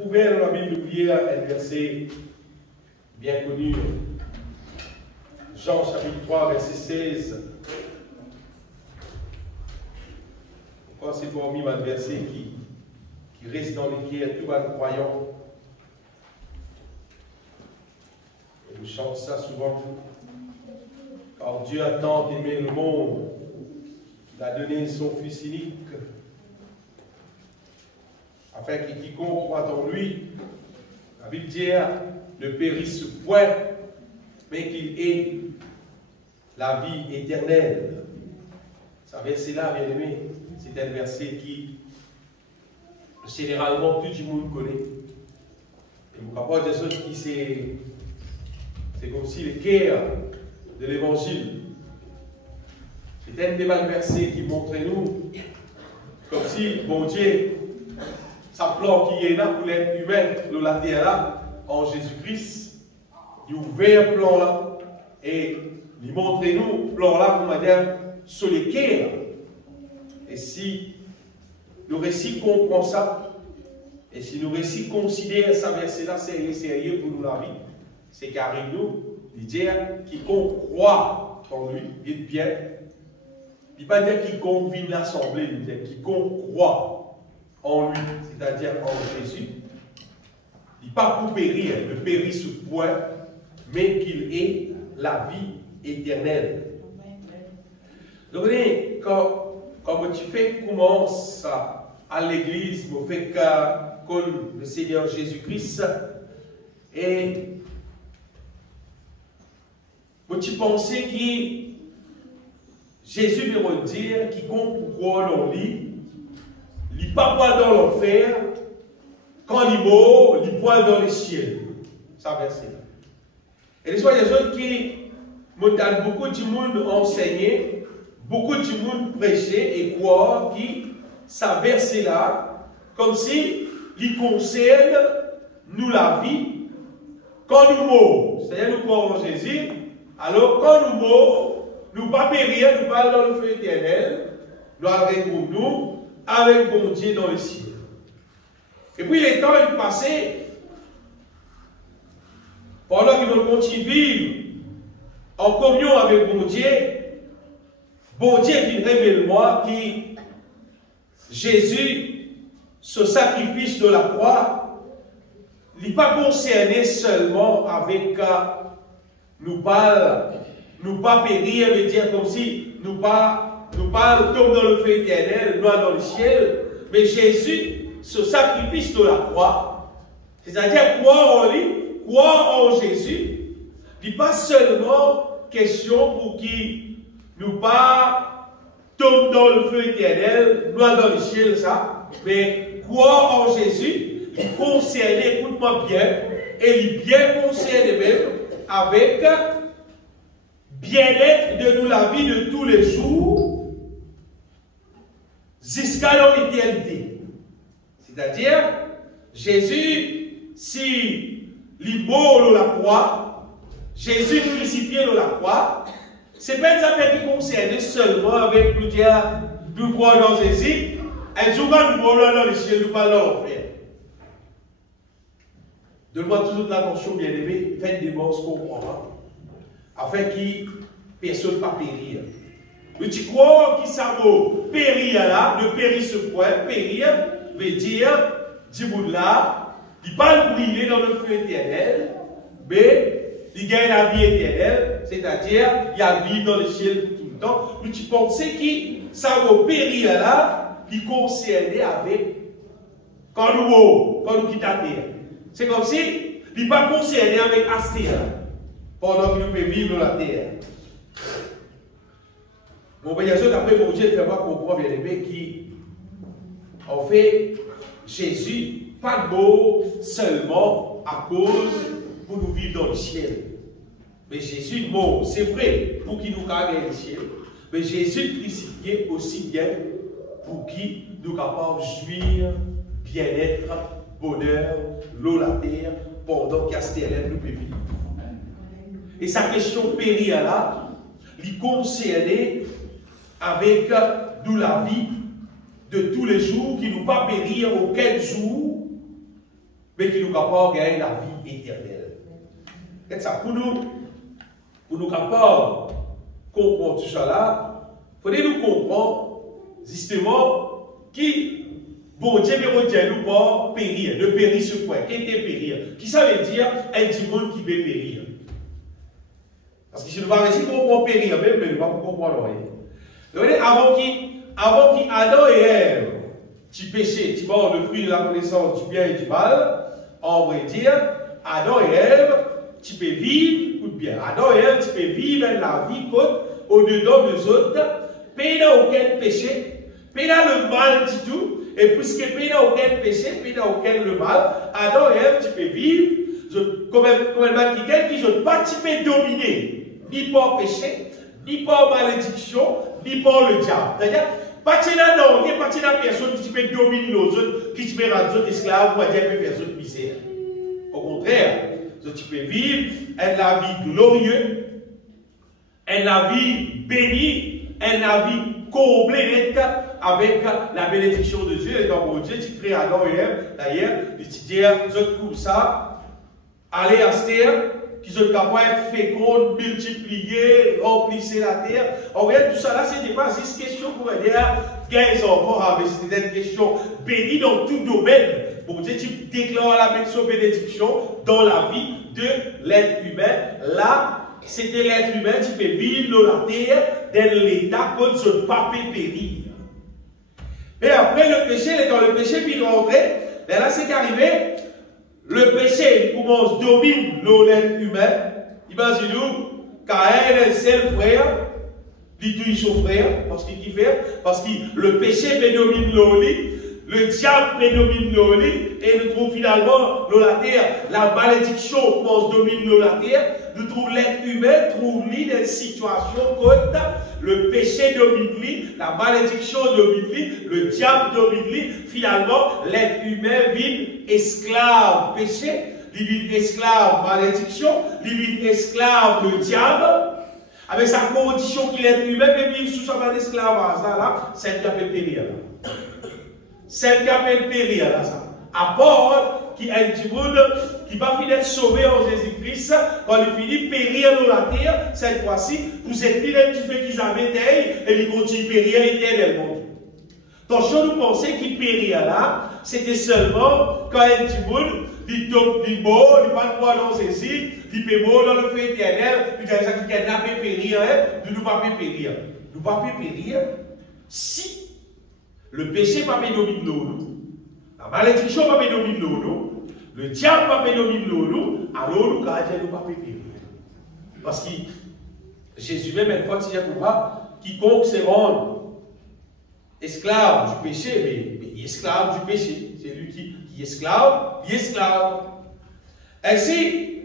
Ouvert dans la Bible, oubliez un verset bien connu. Jean chapitre 3, verset 16. Pourquoi c'est pour un verset qui reste dans les cœurs tout bas croyants. Et nous chantons ça souvent. Car Dieu a tant aimé le monde, il a donné son Fils unique, afin que quiconque croit en lui, la Bible dit, ne périsse point, mais qu'il ait la vie éternelle. Ce verset-là, bien aimé, c'est un verset qui, généralement, tout le monde connaît. Et vous rappelez des choses qui c'est comme si le cœur de l'évangile. C'est un des versets qui montre nous, comme si, bon Dieu, sa plan qui est là pour l'être humain de la terre là, en Jésus-Christ, il ouvert un plan là, et il montre nous, plan là, pour dire, sur les cœurs. Et si le récit comprend ça, et si le récit considère ça verset là sérieux pour nous la vie, c'est qu'arrive nous, il dit quiconque croit en lui, est bien. Il ne dit pas dire quiconque vient l'assemblée, il dit quiconque croit en lui, c'est-à-dire en Jésus. Il dit pas pour périr, ne périsse point, mais qu'il ait la vie éternelle. Donc, quand tu fais commence à l'église, vous faites comme le Seigneur Jésus-Christ, et tu penses que Jésus veut dire quiconque croit en lui, il n'est pas dans l'enfer, quand il mort, il poil dans les cieux. Ça verset là. Et les soins des autres qui m'ont beaucoup de monde enseigné, beaucoup de monde prêché et croire qui ça verset là, comme si il concerne nous la vie quand nous mourons. C'est-à-dire nous croyons en Jésus. Alors, quand nous mourons, nous ne pas périr, nous pas dans le feu éternel, nous allons nous avec bon Dieu dans le ciel. Et puis, les temps est passé, pendant que nous continuons de vivre en communion avec bon Dieu vient révéler moi que Jésus, ce sacrifice de la croix, n'est pas concerné seulement avec nous pas périr, veut dire comme si nous pas tomber dans le feu éternel, nous dans le ciel, mais Jésus, ce sacrifice de la croix, c'est-à-dire croire en lui, croire en Jésus, n'est pas seulement question pour qui nous pas tomber dans le feu éternel, nous dans le ciel, ça, mais croire en Jésus, il concerne, écoute-moi bien, et il est bien concerné même avec bien-être de nous la vie de tous les jours jusqu'à dans l'éternité. C'est-à-dire, Jésus, si il mort de la croix, Jésus crucifié de la croix, c'est pas une affaire qui concerne seulement avec nous dire, nous croyons dans Jésus, et nous pas nous croyons dans le ciel, nous pas dans l'enfer. Donne-moi toute l'attention, bien-aimé, faites des bons comprendre, afin que personne ne pas périr. Mais tu crois qu'il s'en périr là, ne périsse point, périr, veut dire, dis-moi là, il ne va pas brûler dans le feu éternel, mais il gagne la vie éternelle, c'est-à-dire, il y a vie dans le ciel tout le temps. Mais tu penses qu'il s'en périr là, il est concerné avec quand nous quittons la terre. C'est comme si il n'est pas concerné avec Astéa pendant que nous pouvons vivre la terre. Mon bien sûr, d'après mon Dieu, ne fait pas comprendre, bien aimé, qui en fait Jésus, pas de mots seulement à cause pour nous vivre dans le ciel. Mais Jésus, mort, c'est vrai, pour qu'il nous gagne le ciel. Mais Jésus crucifié aussi bien pour qu'il nous capable de jouir, bien-être, bonheur, l'eau, la terre, pendant qu'Astérène nous peut vivre. Et sa question périr là, il concernait avec nous la vie de tous les jours, qui nous pas périr aucun jour, mais qui nous capable de gagner la vie éternelle. Et ça, pour nous capables de comprendre tout ça là, il faut nous comprendre justement qui, bon Dieu, nous pas périr, de périr ce point. Qu'est-ce que périr? Qui ça veut dire un petit monde qui veut périr? Parce que si nous ne pouvons pas comprendre périr, même, mais nous ne pouvons pas comprendre rien. Avant qui Adam et Ève, tu péchais, tu manges le fruit de la connaissance du bien et du mal, en vrai dire, Adam et Ève, tu peux vivre, écoute bien, Adam et Ève, tu peux vivre la vie au-dedans des autres, pas dans aucun péché, pas dans le mal du tout, et puisque pas dans aucun péché, pas dans aucun le mal, Adam et Ève, tu peux vivre, comme un mal qui ne pas tu peux dominer, ni par péché, ni par malédiction, ni par le diable. C'est-à-dire, pas de non, il n'y a pas de personne qui peut dominer les autres, qui peut rendre les autres esclaves, ou qui peut faire les autres misères. Au contraire, tu peux vivre la vie glorieuse, la vie bénie, la vie comblée avec la bénédiction de Dieu. Et donc, mon Dieu, tu crées Adam et Ève, d'ailleurs, tu dis, vous êtes comme ça, allez à cette terre, qui sont capables de fécondre, multiplier, remplir la terre. En vrai, tout ça là, ce n'était pas juste question pour dire, gagner les enfants, mais c'était une question bénie dans tout domaine. Bon Dieu, tu déclares la bénédiction dans la vie de l'être humain. Là, c'était l'être humain qui peut vivre dans la terre, dans l'état qu'on ne se pas périr. Et après, le péché, il est dans le péché, puis il est rentré. Et là, c'est qu'arrivé. Le péché commence à dominer l'être humain. Imaginez-vous, Caïn est le seul frère, il tue son frère, parce qu'il fait, parce que le péché prédomine l'oli, le diable prédomine l'oli, et nous trouvons finalement dans la terre, la malédiction commence à dominer dans la terre, nous trouvons l'être humain, trouve lui dans une situation où le péché domine lui, la malédiction domine lui, le diable domine lui, finalement, l'être humain vit esclave péché, il vit esclave malédiction, il vit esclave le diable, avec sa condition qu'il est humain, mais vivre sous sa esclavage là, c'est un appel périr. C'est un appel périr là, ça. À part qui a un monde qui va finir d'être sauvé en Jésus-Christ, quand il finit de périr dans la terre, cette fois-ci, vous êtes pire qui fait qu'ils avaient terre et ils continuent de périr éternellement. Donc, si nous pensons qu'il périr là, c'était seulement quand un petit monde, il tombe, il mort, il va pas dans Jésus, il peut mort dans le feu éternel, il dit ça qui kidnappe et périr, nous ne pouvons pas périr. Nous ne pouvons pas périr si le péché ne peut pas dominer nous. La malédiction ne peut pas dominer nous, le diable ne peut pas dominer nous, alors nous ne pouvons pas périr. Parce que Jésus même, une fois, il dit quiconque se rend esclave du péché, mais il est esclave du péché. C'est lui qui est esclave, il est esclave. Ainsi,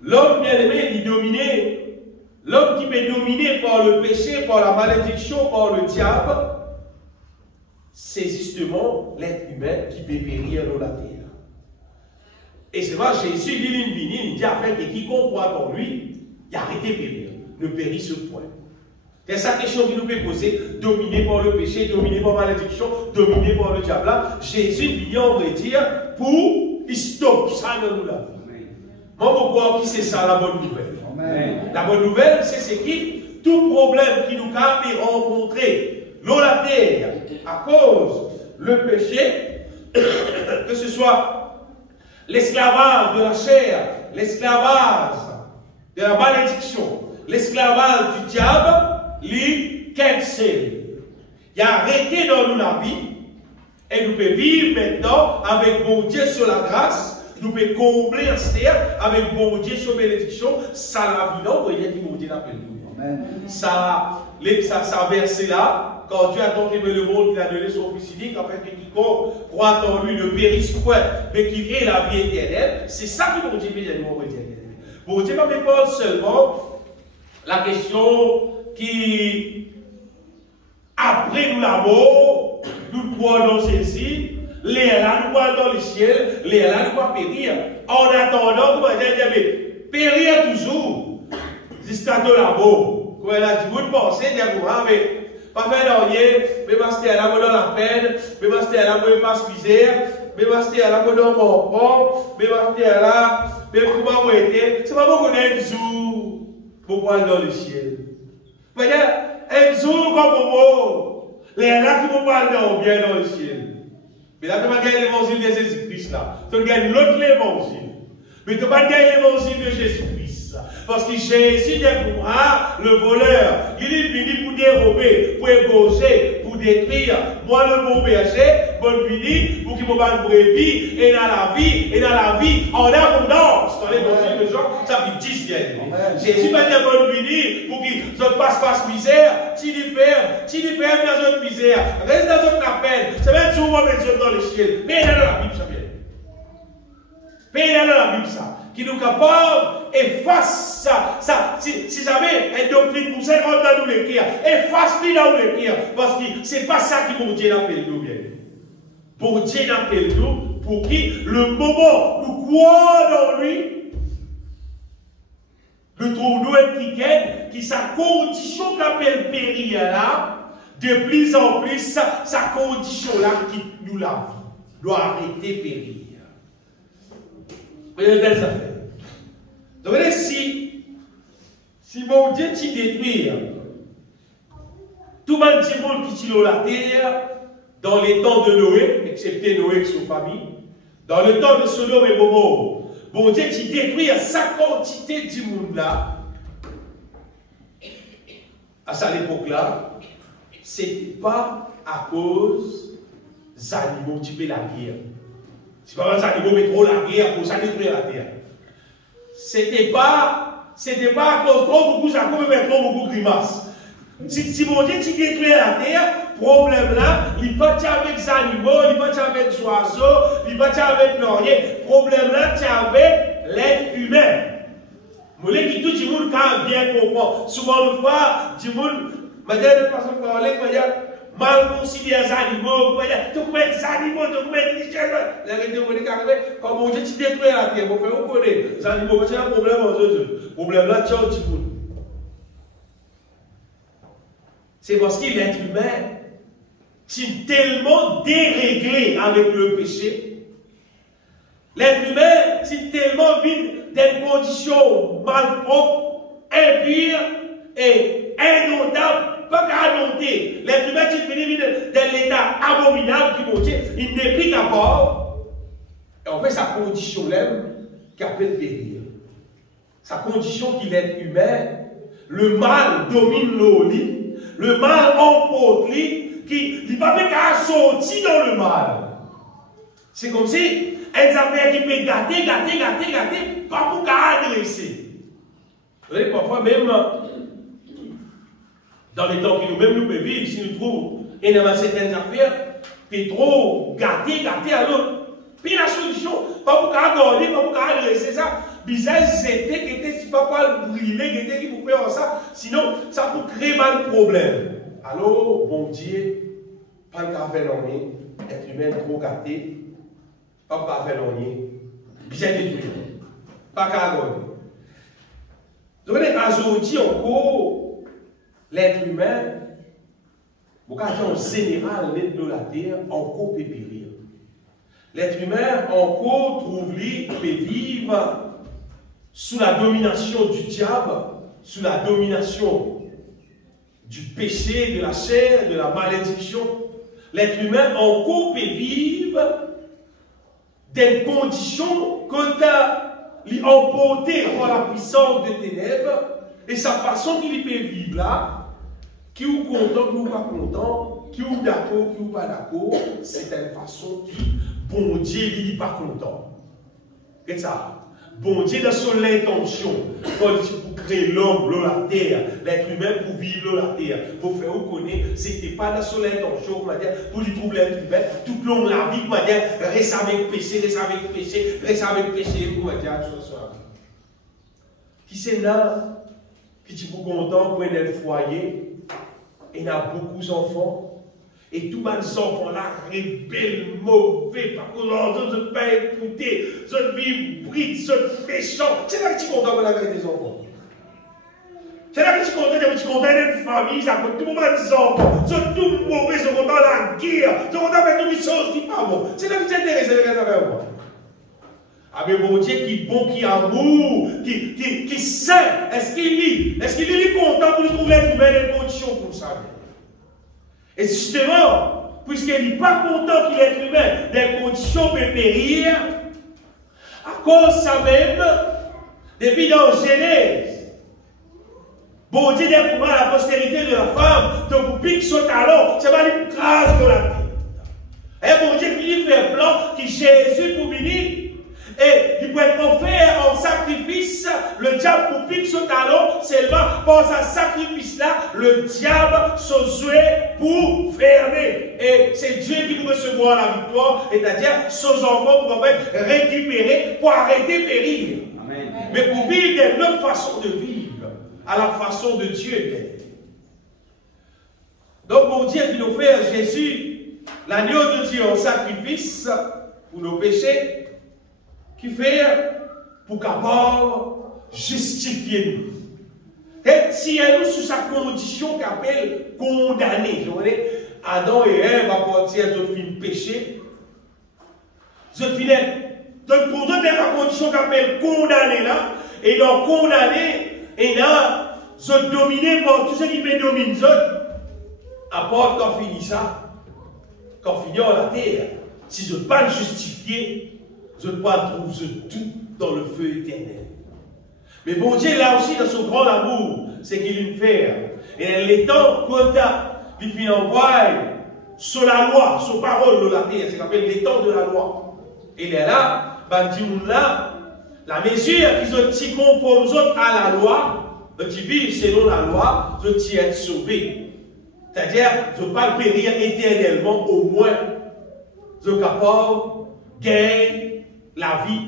l'homme bien-aimé, il est dominé. L'homme qui est dominé par le péché, par la malédiction, par le diable, c'est justement l'être humain qui peut périr dans la terre. Et c'est vrai, Jésus, il dit afin que quiconque croit en lui, il arrête de périr, ne périt ce point. C'est sa question qui nous peut poser, dominé par le péché, dominé par la malédiction, dominé par le diable. Jésus vient, on va dire, pour il stoppe ça dans nous là. Moi, pourquoi qui c'est ça la bonne nouvelle? Amen. La bonne nouvelle, c'est ce qui, tout problème qui nous a rencontré dans la terre à cause le péché, que ce soit l'esclavage de la chair, l'esclavage de la malédiction, l'esclavage du diable, lui, cancel. Il a arrêté dans nous la vie et nous pouvons vivre maintenant avec bon Dieu sur la grâce, nous pouvons combler la terre avec bon Dieu sur bénédiction, ça la vie là, vous voyez qui bon Dieu l'appelle nous. Ça verset là, quand Dieu a tant aimé le monde, il a donné son Fils unique, afin que quiconque croit en lui ne périsse point, mais qu'il ait la vie éternelle. C'est ça que bon Dieu veut dire. Bon Dieu ne me parle seulement la question qui, après nous la mort, nous croyons dans Jésus, les là nous croyons dans le ciel, les là nous croyons périr. En attendant, comment dire, périr toujours, jusqu'à de la mort. Comme elle a dit, vous pensez, mais pas faire d'orier, mais parce qu'elle a dans la peine, mais parce qu'elle a dans la misère, mais master là, pendant mon bon, mais master là, mais comment moi était, c'est pas bon qu'on ait un jour pour aller dans le ciel. Mais un jour comme bon, les là qui vont pas aller bien dans le ciel. Mais là, tu vas gagner l'évangile de Jésus-Christ là. Tu vas gagner l'autre évangile. Mais tu ne vas pas gagner l'évangile de Jésus-Christ. Parce que Jésus découvra le voleur. Il est venu pour dérober, pour égorger, pour détruire. Moi, le bon berger, bonne vie, pour qu'il me batte brebis, et dans la vie, en abondance. Dans l'évangile de Jean, ça veut 10 bien. Jésus va dire bonne vie, pour qu'il ne passe misère, tu les fermes dans une misère, reste dans une appel. C'est même souvent dans le ciel. Mais il y a dans la Bible, ça vient. Mais il y a dans la Bible, ça. Qui nous capable, efface ça. Si jamais une doctrine pour ça, rentre dans le cœur, efface-le dans le cœur. Parce que ce n'est pas ça qui pour Dieu appelle nous bien. Pour Dieu appelle nous, pour qui le moment nous croyons dans lui, le tournoi étiquette, qui sa condition qu'appelle périr là, de plus en plus, sa condition là quitte nous la vie, doit arrêter périr. Voyez belles affaires. Donc, si mon Dieu t'y détruire, tout le monde qui tire la terre, dans les temps de Noé, excepté Noé et sa famille, dans le temps de Sodome et Gomorrhe, bon Dieu t'y détruire sa quantité du monde là, à cette époque-là, ce n'était pas à cause des animaux qui faisaient la guerre. C'est pas les animaux qui trop la guerre pour ça détruire la terre. C'était pas à cause trop beaucoup, ça fait trop beaucoup de grimaces. Si mon Dieu détruit la terre, problème là, il n'est pas avec les animaux, il n'est pas avec les oiseaux, il n'est pas avec rien. Problème là, c'est avec l'être humain. Je voulais que tout le monde ait bien compris. Souvent, le fois, tout le monde, de façon parler, mal considéré les animaux, tout le monde les animaux, tout le monde les animaux. Comme on dit, tu détruis la terre, on connaît les animaux, c'est un problème en eux. Le problème là, tu as un petit peu. C'est parce que l'être humain, c'est tellement déréglé avec le péché. L'être humain, c'est tellement vide des conditions malpropres, impures et indomptables. Pas qu'à dompter. L'être humain qui finit dans l'état abominable qui monte, il n'est plus capable. Et en fait, sa condition même, qui appelle périr. Sa condition qu'il est humain, le mal domine nos lits, le mal emporte lui, qui n'est pas qu'à sortir dans le mal. C'est comme si, une affaire qui peut gâter, pas pour qu'à adresser. Vous voyez, parfois même, dans les temps qui nous vivons, si nous trouvons certaines affaires, puis trop gâté à l'autre. Puis la solution, pas pour qu'à garder, pas pour qu'à adresser ça. Bizarre, c'était qui était si papa brûlé, qui était qui pour faire ça. Sinon, ça peut créer mal de problème. Alors, bon Dieu, pas qu'à faire l'ennui, être humain trop gâté, pas qu'à faire l'ennui, bien détruit. Pas qu'à garder. Donc, aujourd'hui encore, l'être humain, en général, l'être de la terre, encore peut périr. L'être humain, encore trouve-lui, peut vivre sous la domination du diable, sous la domination du péché, de la chair, de la malédiction. L'être humain, encore peut vivre des conditions que tu as emportées par la puissance des ténèbres et sa façon qu'il peut vivre là. Qui est content, qui n'est pas content, qui est d'accord, qui n'est pas d'accord, c'est une façon qui, bon Dieu, il n'est pas content. C'est ça. Bon Dieu, dans son intention, quand il pour créer l'homme, la terre, l'être humain pour vivre la terre, pour faire reconnaître, ce n'était pas dans son intention, pour lui trouver l'être humain, tout le long de la vie, reste avec péché, pour dire, qui c'est là, qui est content pour être foyer, et il y a beaucoup d'enfants. Et tous les enfants-là, rebelles, mauvais, par contre, ils ne peuvent pas écouter, ils vivent brides, ils sont méchants. C'est là que tu es content avec tes enfants. C'est là que tu es content d'être famille, ça compte tout le monde des enfants. Ils sont tous mauvais, ils sont contents de la guerre, ils sont contents avec toutes les choses qui pas bon. C'est là que tu t'intéresses avec moi. Ah mais mon Dieu qui bon, qui amour, qui saint, est-ce qu'il lit? Est-ce qu'il est content pour trouver l'être humain des conditions pour ça? Et justement, puisqu'il n'est pas content qu'il est humain des conditions peut périr, à cause de ça même, depuis dans Genèse, bon Dieu découvre la postérité de la femme, donc pour pique son talon, c'est pas une grâce de la tête. Et bon Dieu finit faire plan qui Jésus pour venir. Et il peut faire en sacrifice, le diable pour piquer son talon, seulement par ce sacrifice-là, le diable se jouait pour fermer. Et c'est Dieu qui nous recevra la victoire, c'est-à-dire ses enfants pour récupérer, pour arrêter de périr. Amen. Mais pour vivre de notre façon de vivre, à la façon de Dieu. Donc mon Dieu qui nous fait Jésus, l'agneau de Dieu en sacrifice pour nos péchés, qui fait pour capable justifier nous. Et si elle nous sous sa condition qu'appelle condamné, Adam et Ève à partir de fin péché, je finis donc pour donner la condition qu'appelle condamné là, et donc condamné, et là, je dominé par tout ce qui peut dominer, à part quand finit ça, quand finit la terre, si je ne peux pas le justifier, je ne peux pas trouver tout dans le feu éternel. Mais bon Dieu, là aussi, dans son grand amour, c'est qu'il nous fait. Et les temps qu'on a, il envoie sur la loi, sur parole de la terre, c'est qu'appelle les temps de la loi. Et là, la mesure qu'ils ont conforme à la loi, qui vivent selon la loi, je t'y être sauvé. C'est-à-dire, je ne peux pas périr éternellement, au moins, je suis capable de gagner la vie,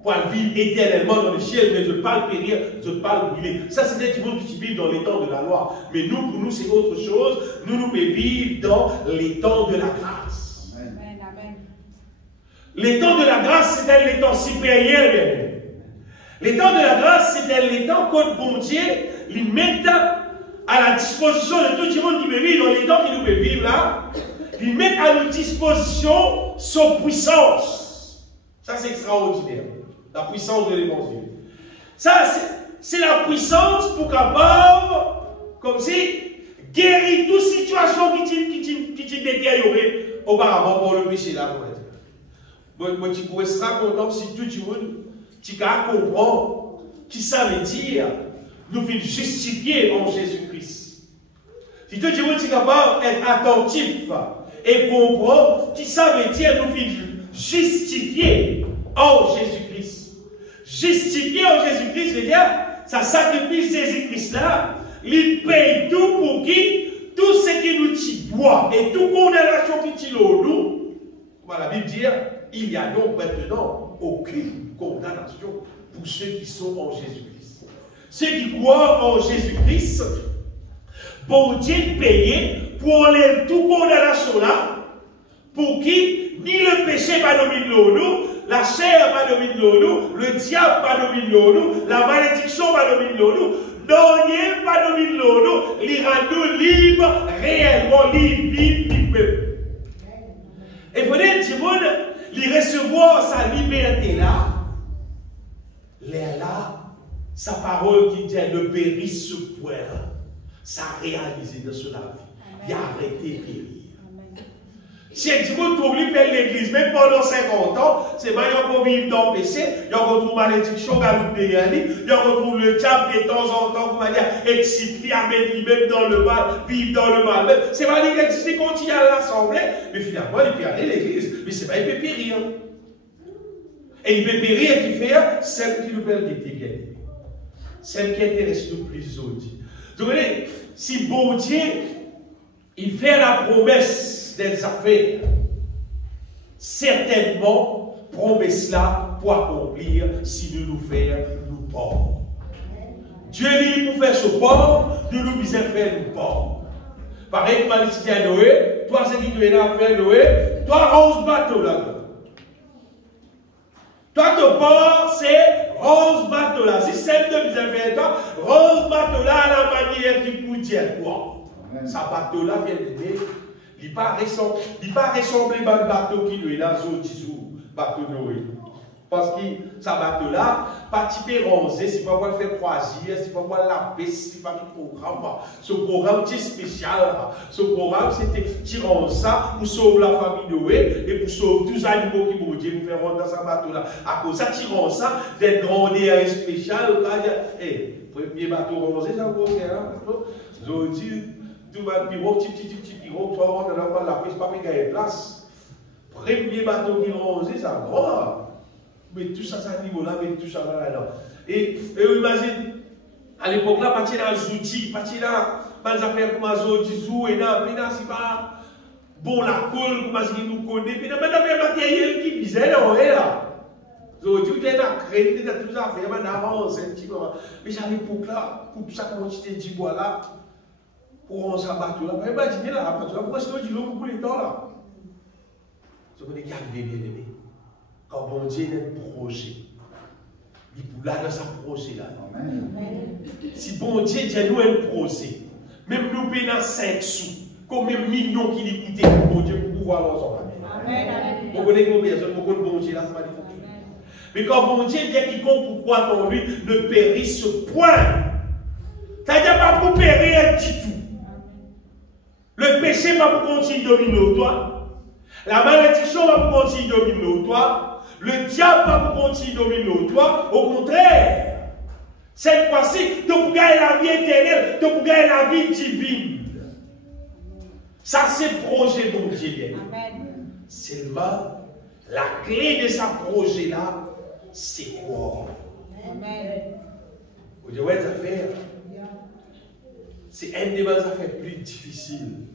pour vivre éternellement dans le ciel, mais je ne peux pas le périr, je ne peux pas le brûler. Ça, c'est des gens qui vivent dans les temps de la loi. Mais nous, pour nous, c'est autre chose. Nous pouvons vivre dans les temps de la grâce. Amen. Amen. Les temps de la grâce, c'était les temps supérieurs. Les temps de la grâce, c'était les temps que bon Dieu les met à la disposition de tout le monde qui peut vivre dans les temps qui nous peut vivre là. Il met à notre disposition son puissance. Ça, c'est extraordinaire. La puissance de l'évangile. Ça, c'est la puissance pour capable, comme si, guérir toute situation qui t'est détériorée auparavant pour le péché là. Moi, tu pourrais être content si tout le monde, tu comprends, qui ça veut dire, nous sommes justifiés en Jésus-Christ. Si tout le monde est capable d'être attentif et comprendre, qui ça veut dire, nous sommes justifié en Jésus-Christ. Justifié en Jésus-Christ, veut dire, ça sacrifice Jésus-Christ là, il paye tout pour qui? Tout ce qui nous tue bois et toute condamnation qui tue nous, comme la Bible dit, il n'y a donc maintenant aucune condamnation pour ceux qui sont en Jésus-Christ. Ceux qui croient en Jésus-Christ, bon Dieu payer pour enlever toute condamnation là, pour qui ni le péché pas domine nous, la chair pas domine nous, le diable pas domine nous, la malédiction pas domine nous, non rien pas domine nous, il rend nous libres, réellement libres. Et vous dites, du monde, il recevoir sa liberté là, sa parole qui dit ne périsse ce point là, ça a réalisé dans son vie. Il a arrêté de périr. Si tu trouves l'église, même pendant 50 ans, c'est pas qu'on vit dans le péché, il retrouve malédiction, il retrouve le diable de temps en temps, comment dire, excité à mettre lui-même dans le mal, vivre dans le mal. C'est pas qu'il existe quand il y a l'assemblée, mais finalement, il peut aller à l'église, mais c'est pas, il peut périr. Et il peut périr qui fait celle qui nous permet d'être gagné. Celle qui intéresse le plus aujourd'hui. Donc, vous voyez, si bon Dieu, il fait la promesse des affaires, certainement, promesse là pour accomplir si nous nous faisons nous pauvres. Dieu dit pour faire ce pauvre, nous nous disons faire nous pauvres. Pareil, comme il dit à Noé, toi, c'est qui tu es là à faire Noé, toi, rose bateau là. Toi, ton pauvre, c'est rose bateau là. Si c'est de nous faire toi, rose bateau là à la manière qui peut dire quoi. Ça bateau là vient de Il n'est pas ressemblé à un bateau qui est dans un bateau de Noé. Parce que ce bateau-là, pas typé rosé, c'est pas pour faire croisière, c'est pas pour la paix, c'est pas tout programme. Ce programme est spécial. Ce programme, c'était tirant ça pour sauver la famille de Noé et pour sauver tous les animaux qui vont Dieu nous faire rentrer dans ce bateau-là. À cause de ça, tirant ça, d'être grandeur spécial. Premier bateau rosé, ça vous dit, tout va bureau, petit bureau, toi, on a la paix, c'est pas gagner place. Premier bateau qui est rosé, c'est grand. Mais tout ça, c'est à niveau-là, mais tout ça, là. Et imagine, à l'époque là, partir dans les outils, partir dans les affaires comme les outils, et là, c'est pas bon la colle, comme ce nous connaît, mais dans le matériel qui bizarre, là. Les outils, il y a la crème, il y a toutes les affaires, mais avance un petit peu. Mais à l'époque là, pour ça, comme tu t'es dit, voilà, pour rendre ça bateau là, imaginez là, pourquoi est-ce que tu dis l'eau pour les temps là? Je connais qui arrive bien aimé. Quand bon Dieu a un projet, il peut là dans sa projet là. Si bon Dieu a nous un projet, même nous payons 5 sous, combien de millions qui l'écoutent, bon Dieu pour pouvoir l'entendre. Vous connaissez combien de personnes, vous connaissez bon Dieu là, ça va dire. Mais quand bon Dieu dit quiconque pourquoi ton lui ne périsse point, c'est-à-dire pas pour périr du tout. Le péché va pour continuer de dominer toi. La malédiction va pour continuer de dominer toi. Le diable va pour continuer de dominer toi. Au contraire, cette fois-ci, tu peux gagner la vie éternelle, tu peux gagner la vie divine. Ça, c'est le projet de Dieu. Seulement, la clé de ce projet-là, c'est quoi? Vous voyez les affaires? C'est une des affaires plus difficiles.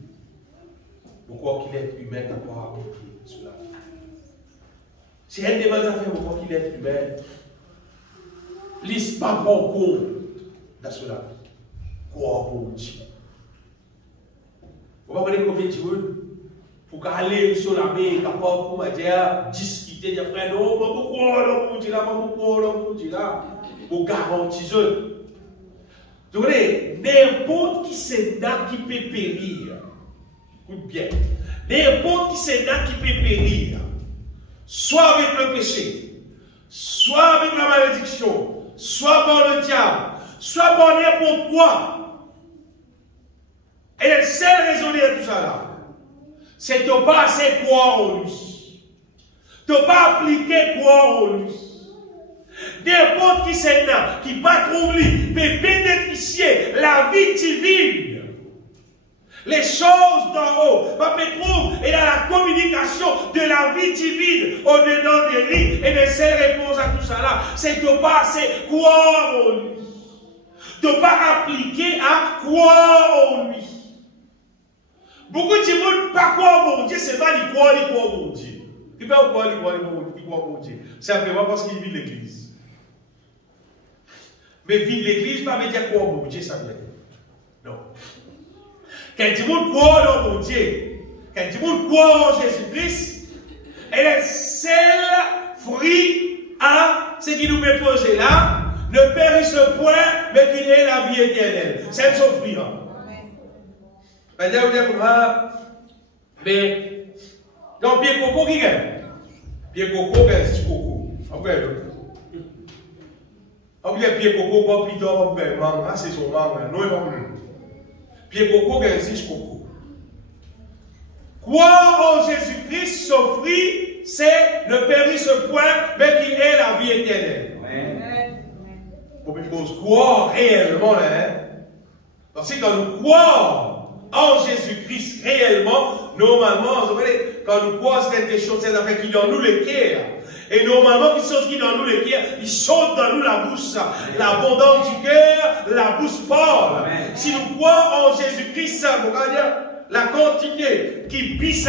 Pourquoi qu'il est humain n'a pas accompli cela? C'est une des affaires pourquoi qu'il est humain. Lise pas bon compte dans cela. Quoi bon Dieu? Vous comprenez combien de jours pour aller sur la mer, capable pour dire, discuter, dire frère, non, pas pourquoi, non, pour dire là, pas pourquoi, non, pour dire là, pour garantir. Vous voyez, n'importe qui c'est là qui peut périr. Écoute bien. N'importe qui c'est là qui peut périr. Soit avec le péché, soit avec la malédiction, soit par le diable, soit par n'importe quoi. Et la seule raison de tout ça là, c'est de ne pas assez croire en lui. De ne pas appliquer croire en lui. N'importe qui c'est là, qui va trouver, peut bénéficier la vie divine. Les choses d'en haut, va me trouver et dans la communication de la vie divine au-dedans de lui et de ses réponses à tout ça là, c'est de ne pas assez croire en lui. De ne pas appliquer à croire en lui. Beaucoup de gens ne pas croire en Dieu, c'est pas ils croient en Dieu. Ils ne peuvent pas croire en Dieu. Simplement parce qu'ils vivent l'église. Mais vivre l'église, pas veut dire croire en Dieu, ça veut dire. Non. Quand tu veux croire en mon Dieu, quand tu veux croire en Jésus-Christ, et le seul fruit à ce qui nous met posé là, ne périsse point, mais qu'il ait la vie éternelle. C'est son fruit là. Mais vous dire comme ça, mais, donc, pied coco qui gagne? Pied coco, c'est coco. On dit pied coco, quand plus tard, on va mangue, c'est son mangue, non, non, non. Pied coco, c'est coco. Croire en Jésus-Christ, son fruit, c'est ne périsse point, mais qu'il ait la vie éternelle. Amen. Pour croire réellement, hein? Parce que quand nous croyons en Jésus-Christ réellement, normalement, vous savez, quand nous croyons, c'est des choses, c'est des affaires qui dans nous les cœurs. Et normalement, les choses qui dans nous les cœurs, ils sautent dans nous la bouche. L'abondance du cœur, la bouche parle. Si nous croyons en Jésus-Christ, ça, vous voyez, la quantité qui pisse,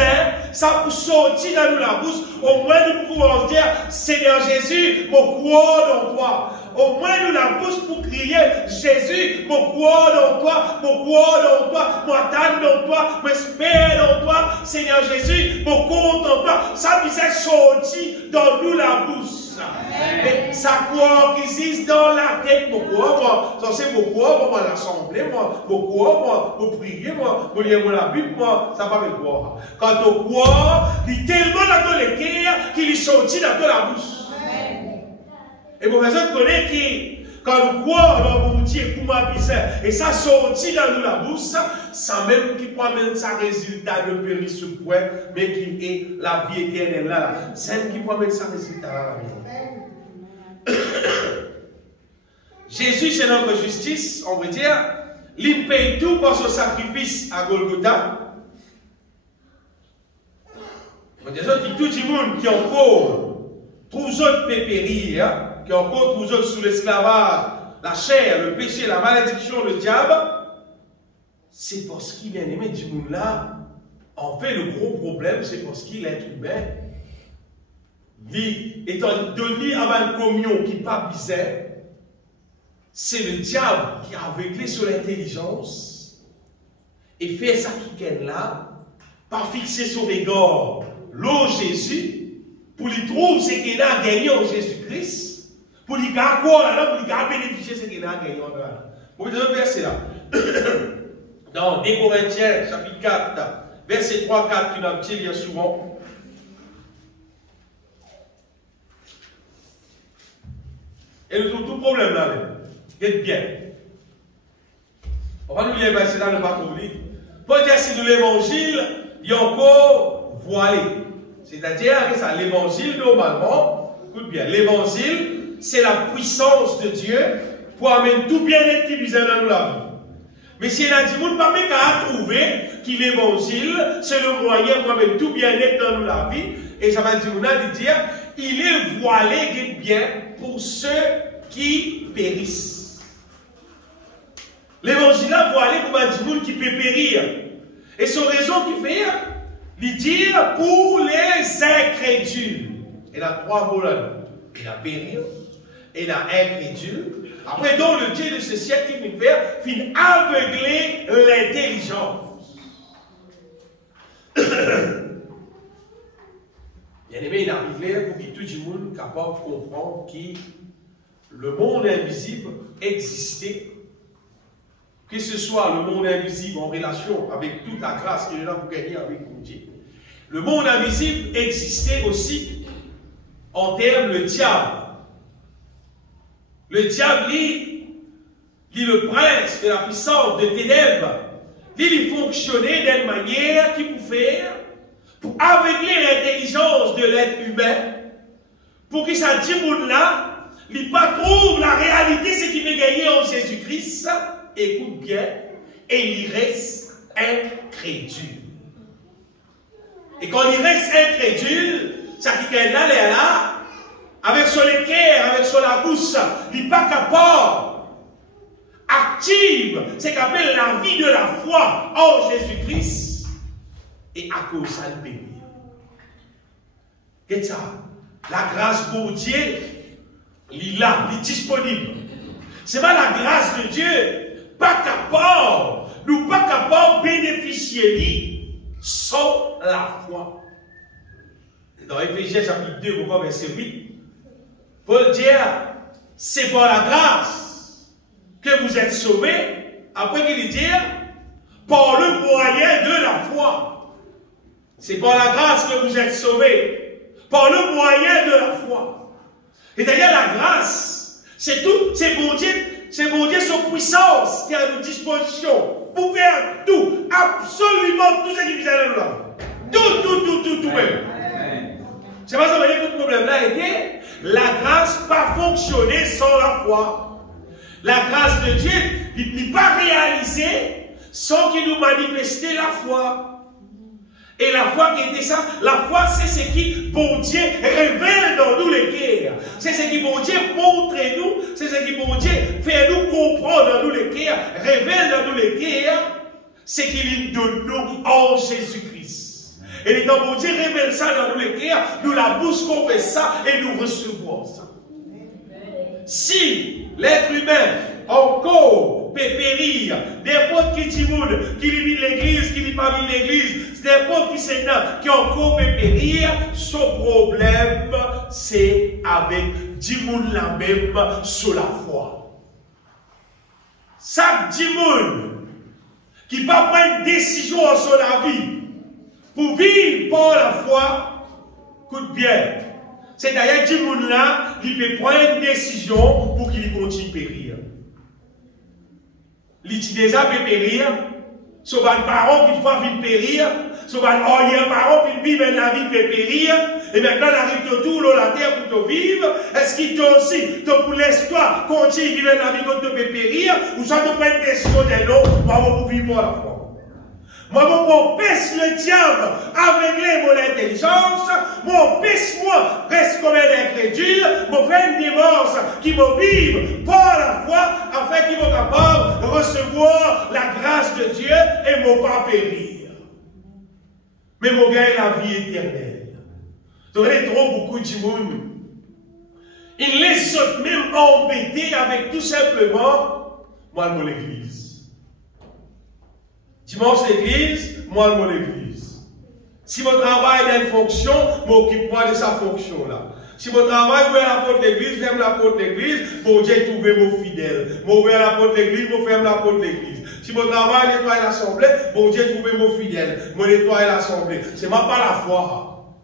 ça peut sortir dans nous la bouche. Au moins, nous pouvons dire, Seigneur Jésus, mon croix dans toi. Au moins, nous la bouche pour crier, Jésus, mon croix dans toi, mon croix dans toi, mon attendre dans toi, mon espère dans toi, Seigneur Jésus, mon compte dans toi. Ça puisse sortir dans nous la bouche. Mais ça quoi qui existe dans la tête, moi, ça c'est moi, l'assemblée, moi, pour prier, moi, pour lire la Bible, moi, ça va me croire. Quand on croit, il est tellement dans le cœur qu'il est sorti dans la bouche. Et mon personne connaît qui, quand nous croyons dans mon Dieu, et ça sortit dans nous la bouche, sans même qu'il prend même sa résultat de périr ce point, mais qui est la vie éternelle là. C'est qui prend même sa résultat là. Jésus, c'est notre justice, on veut dire, il paye tout par son sacrifice à Golgotha. On dit que tout le monde qui encore trouve autres périr, qui encore trouve autres sous l'esclavage, la chair, le péché, la malédiction, le diable, c'est parce qu'il est aimé du monde là. En fait, le gros problème, c'est parce qu'il est humain. Lui, étant donné à une communion qui n'est pas bizarre, c'est le diable qui a aveuglé sur l'intelligence et fait ça qui est là, par fixer son regard l'eau Jésus, pour lui trouver ce qu'il a gagné en Jésus-Christ, pour lui garder quoi là, pour lui garder bénéficier ce qu'il a gagné en là. Vous voyez le verset là. Dans 2 Corinthiens, chapitre 4, verset 3-4, tu l'as petit lire souvent. Et tout problème là, est bien. On va nous lire le verset là, ne pas trop lire. Paul dit c'est de l'évangile, il y a encore voilé. C'est-à-dire que l'évangile, normalement, écoute bien, l'évangile, c'est la puissance de Dieu pour amener tout bien-être qui vise dans la vie. Mais si il a dit, vous ne pouvez pas trouver que l'évangile, c'est le moyen pour amener tout bien-être dans la vie. Et ça va dire, on a dit dire, il est voilé bien pour ceux qui périssent. L'évangile a voilé pour des gens qui peuvent périr. Et son raison qui fait, il dit pour les incrédules. Il a 3 mots là. Il a périr, il a incrédule. Après, donc, le Dieu de ce siècle qui vient faire, finit aveugler l'intelligence. Bien aimé, il arrive là pour que tout le monde soit capable de comprendre que le monde invisible existait, que ce soit le monde invisible en relation avec toute la grâce qu'il est là pour gagner avec mon Dieu. Le monde invisible existait aussi en termes de diable. Le diable, lui, le prince de la puissance de ténèbres, il fonctionnait d'une manière qui pouvait faire pour aveugler l'intelligence de l'être humain, pour que ça dit là, il pas trouve la réalité, ce qui veut gagner en Jésus-Christ, écoute bien, et il reste incrédule. Et quand il reste incrédule, ça qui est là, avec son cœur, avec son la bouche, il n'est pas capable, active, c'est qu'on appelle la vie de la foi en Jésus-Christ, et à cause de ça, le bénir. Qu'est-ce que ça? La grâce pour Dieu, il est là, il est disponible. C'est pas la grâce de Dieu, pas capable, nous pas capable de bénéficier lui sans la foi. Dans Éphésiens chapitre 2, verset 8, Paul dit, c'est par la grâce que vous êtes sauvés. Après qu'il dit, par le moyen de la foi. C'est par la grâce que vous êtes sauvés. Par le moyen de la foi. Et d'ailleurs, la grâce, c'est tout, c'est bon Dieu, son puissance qui est à notre disposition pour faire tout, absolument tout ce qui vous est là. Tout même. C'est pas ça que le problème là était, la grâce pas fonctionner sans la foi. La grâce de Dieu n'est pas réalisée sans qu'il nous manifeste la foi. Et la foi qui était ça, la foi c'est ce qui, bon Dieu, révèle dans nous les cœurs. C'est ce qui, bon Dieu, montre nous, c'est ce qui, bon Dieu, fait nous comprendre dans nous les cœurs, révèle dans nous les cœurs, ce qu'il donne nous en Jésus-Christ. Et les temps, bon Dieu, révèle ça dans nous les cœurs, nous la bouche qu'on fait ça et nous recevons ça. Si l'être humain, encore, peut périr, n'importe qui dit qui vit l'église, qui n'est pas vit l'église, n'importe qui c'est là, qui encore peut périr, son problème c'est avec 10 personnes la même sur la foi. Chaque 10 personnes qui ne pas prendre une décision sur la vie pour vivre par la foi, coûte bien. C'est d'ailleurs 10 personnes là qui peut prendre une décision pour qu'il continue de périr. Il dit déjà peut périr, sur les parents qui doivent vivre périr, sur les parents qui vivent la vie peut périr, et maintenant il arrive de tout la terre pour te vivre. Est-ce qu'il t'a aussi, pour l'espoir, continue de vivre la vie pour te périr, ou ça te prend une décision d'un autre, pour vivre par la foi? Moi, mon pèse le diable avec mon intelligence, mon pèse moi reste comme un incrédule, mon fait une démence qui me vive par la foi, afin qu'il soit capable de recevoir la grâce de Dieu et mon pas périr. Mais mon gars, la vie éternelle. Donc, il y a trop beaucoup de monde. Il les autres même embêtés avec tout simplement, moi, mon église. Dimanche l'église, moi mon l'église. Si mon travail a une fonction, m'occupe-moi de sa fonction-là. Si mon travail ouvert la porte de l'église, ferme la porte de l'église, bon Dieu trouvé mon fidèle. Mon ouvert la porte de l'église, mon ferme la porte de l'église. Si mon travail nettoie l'assemblée, bon Dieu trouvé mon fidèle. Mon nettoie l'assemblée. C'est pas la foi.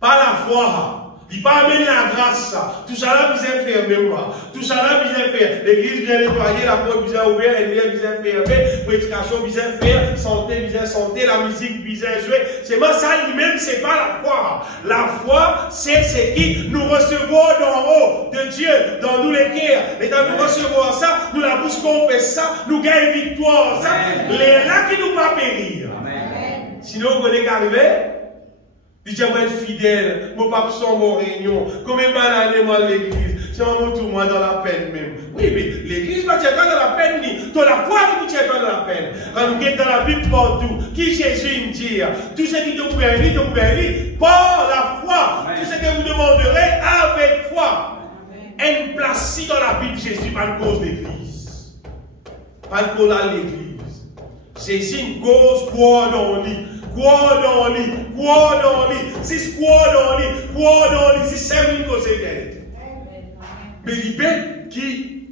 Pas la foi. Il pas amener la grâce, ça. Tout ça là, vous êtes fermé, moi. Tout ça là, vous êtes fermé. L'église vient nettoyer, la porte vous êtes ouverte, l'église vous êtes fermée, prédication vous êtes faire, santé vous êtes santé, la musique vous êtes jouer. C'est moi, ça lui-même, c'est pas la foi. La foi, c'est ce qui nous recevons d'en haut, de Dieu, dans nous les cœurs. Et quand nous recevons ça, nous la bouche qu'on fait ça, nous gagnons victoire, ça. Les là qui nous pas périr. Amen. Sinon, vous connaissez qu'arriver? J'aimerais être fidèle, mon papa sans mon réunion, combien d'années moi l'église, c'est mon tout moi dans la peine même. Oui, mais l'église va tirer dans la peine, dans la foi qui tire dans la peine. Quand nous sommes dans la Bible partout, qui Jésus me dit, tout ce qui te permet, par la foi, tout ce que vous demanderez avec foi. Elle place dans la Bible Jésus par cause de l'église. Par cause de l'église. Jésus une cause quoi dans lui. Quoi dans lui, si quoi dans lui, si c'est une cause d'elle. Mais l'IPE qui,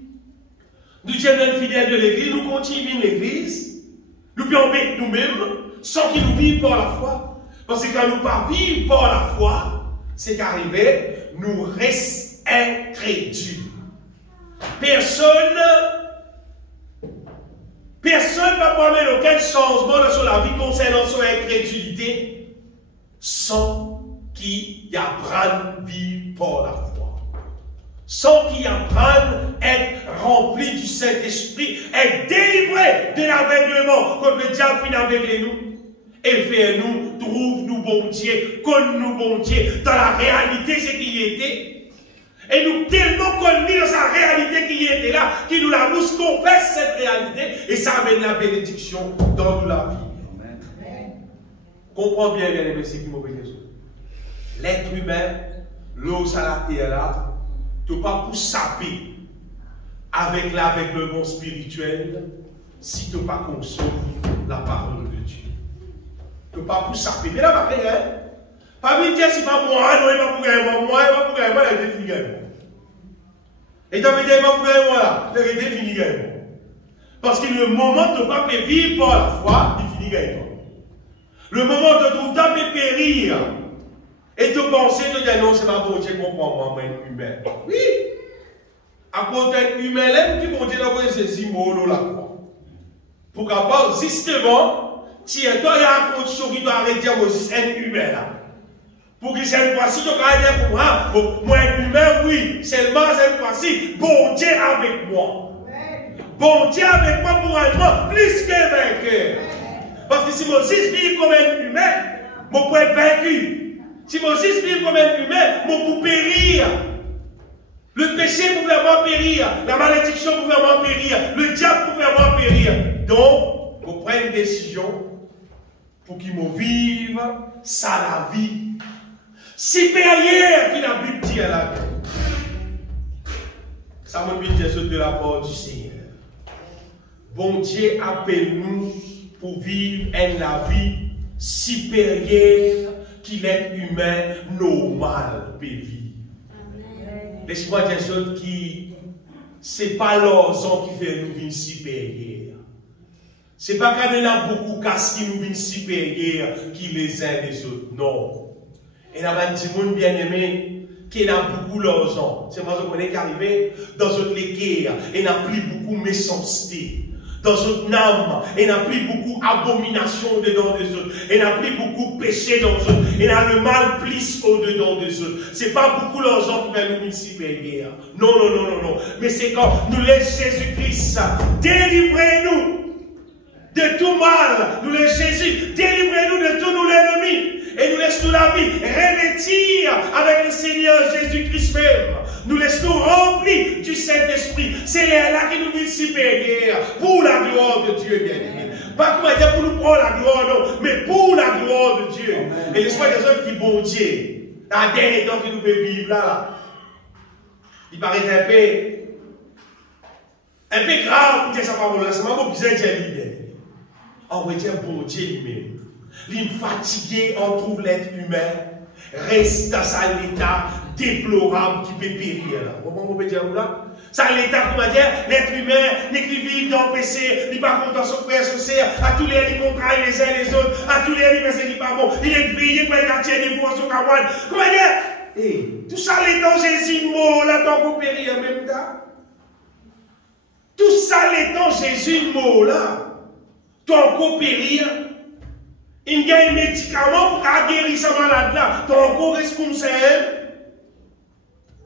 nous sommes fidèles de l'église, nous continuons l'église, nous pouvons mettre nous-mêmes, sans qu'ils nous vivent par la foi. Parce que quand nous ne pas vivre par la foi, c'est qu'arrivé, nous restons incrédules. Personne ne va pas mettre aucun changement sur la vie concernant son incrédulité sans qu'il apprenne à vivre par la foi. Sans qu'il apprenne à être rempli du Saint-Esprit, être délivré de l'aveuglement quand le diable vient aveugler nous. Et faire nous, trouve-nous bon Dieu, connais-nous bon Dieu dans la réalité ce qui y était. Et nous tellement connus dans sa réalité qui était là, qui nous la pousse confesse cette réalité, et ça amène la bénédiction dans nous la vie. Amen. Comprends bien, bien aimé, ce qui m'obéit. L'être humain, l'eau à la terre là, tu ne peux pas pour saper avec l'aveuglement spirituel si tu n'as pas consommer la parole de Dieu. Tu ne peux pas pour saper. Mais là, après, hein? Pas me dire si pas moi, non, il va pour gagner moi, il va pour gagner moi, il est fini gagner. Et tu vas me dire, il va pour gagner moi là, il est fini gagner. Parce que le moment où tu ne peux pas vivre par la foi, il finit gagner. Le moment où tu peux périr, et tu penses, tu dis non, c'est ma bon Dieu, comprends-moi, moi, un humain. Oui. À côté d'un humain, là, tu peux dire, c'est Zimolo là. Pour capable, justement, si toi, il y a un condition qui doit arrêter aussi, un humain là. Pour que cette fois-ci, tu vas dire pour moi, moi, un humain, oui, seulement cette fois-ci, bon Dieu avec moi. Bon Dieu avec moi pour un moment plus que vainqueur. Parce que si Moses vit comme un humain, je peux être vaincu. Si Moses vit comme un humain, je peux périr. Le péché pouvait avoir périr. La malédiction pouvait avoir périr. Le diable pouvait avoir périr. Donc, je prends une décision pour qu'il me vive ça la vie supérieure qu'il a Bible dit à la vie. Ça me dit Jésus de la part du Seigneur. Bon Dieu appelle-nous pour vivre la vie supérieure qui l'être humain normal peut vivre. Laisse-moi dire des choses qui, c'est pas l'argent qui fait nous venir supérieurs. C'est pas quand on a beaucoup de casse qui nous viennent supérieurs qui les uns les autres. Non. Et là, il y a des gens bien aimés qui ont beaucoup d'argent. C'est moi qui est arrivé dans notre guerre et n'a plus beaucoup de méchanceté. Dans notre âme, et n'a plus beaucoup d'abomination dedans des autres. Et n'a plus beaucoup de péché dans les autres. Et n'a le mal plus au-dedans des autres. C'est pas beaucoup d'argent qui va nous supérieurs. Non, non, non, non, non. Mais c'est quand nous laissons Jésus-Christ délivrer nous de tout mal. Nous laissons Jésus délivrer nous de tous nos ennemis. Et nous laissons la vie revêtir avec le Seigneur Jésus-Christ même. Nous laissons remplir du Saint-Esprit. C'est là qui nous dit supérieur pour la gloire de Dieu, bien-aimé. Pas comment dire pour nous prendre la gloire, non, mais pour la gloire de Dieu. Et laisse-moi des œuvres qui bon Dieu. La dernière temps que nous pouvons vivre là. Il paraît un peu grave pour dire sa parole là. C'est pas mon besoin de dire lui. On va dire bon Dieu lui-même. L'île fatigué, on trouve l'être humain, reste dans sa l'état déplorable qui peut périr. Comment on peut dire là? Ça l'état, comment dire, l'être humain n'est qui vit dans le péché, il n'est pas content son frère, son sœur, à tous les il contraille les uns les autres, à tous les il n'est pas bon, il est veillé pour le quartier des fois sur Kawan. Comment dire? Et tout ça l'état Jésus mort là, tant qu'on périt en même temps. Tout ça l'état Jésus mort là, tant qu'on périr. Il y a un médicament pour guérir ce malade-là. Tu es encore responsable.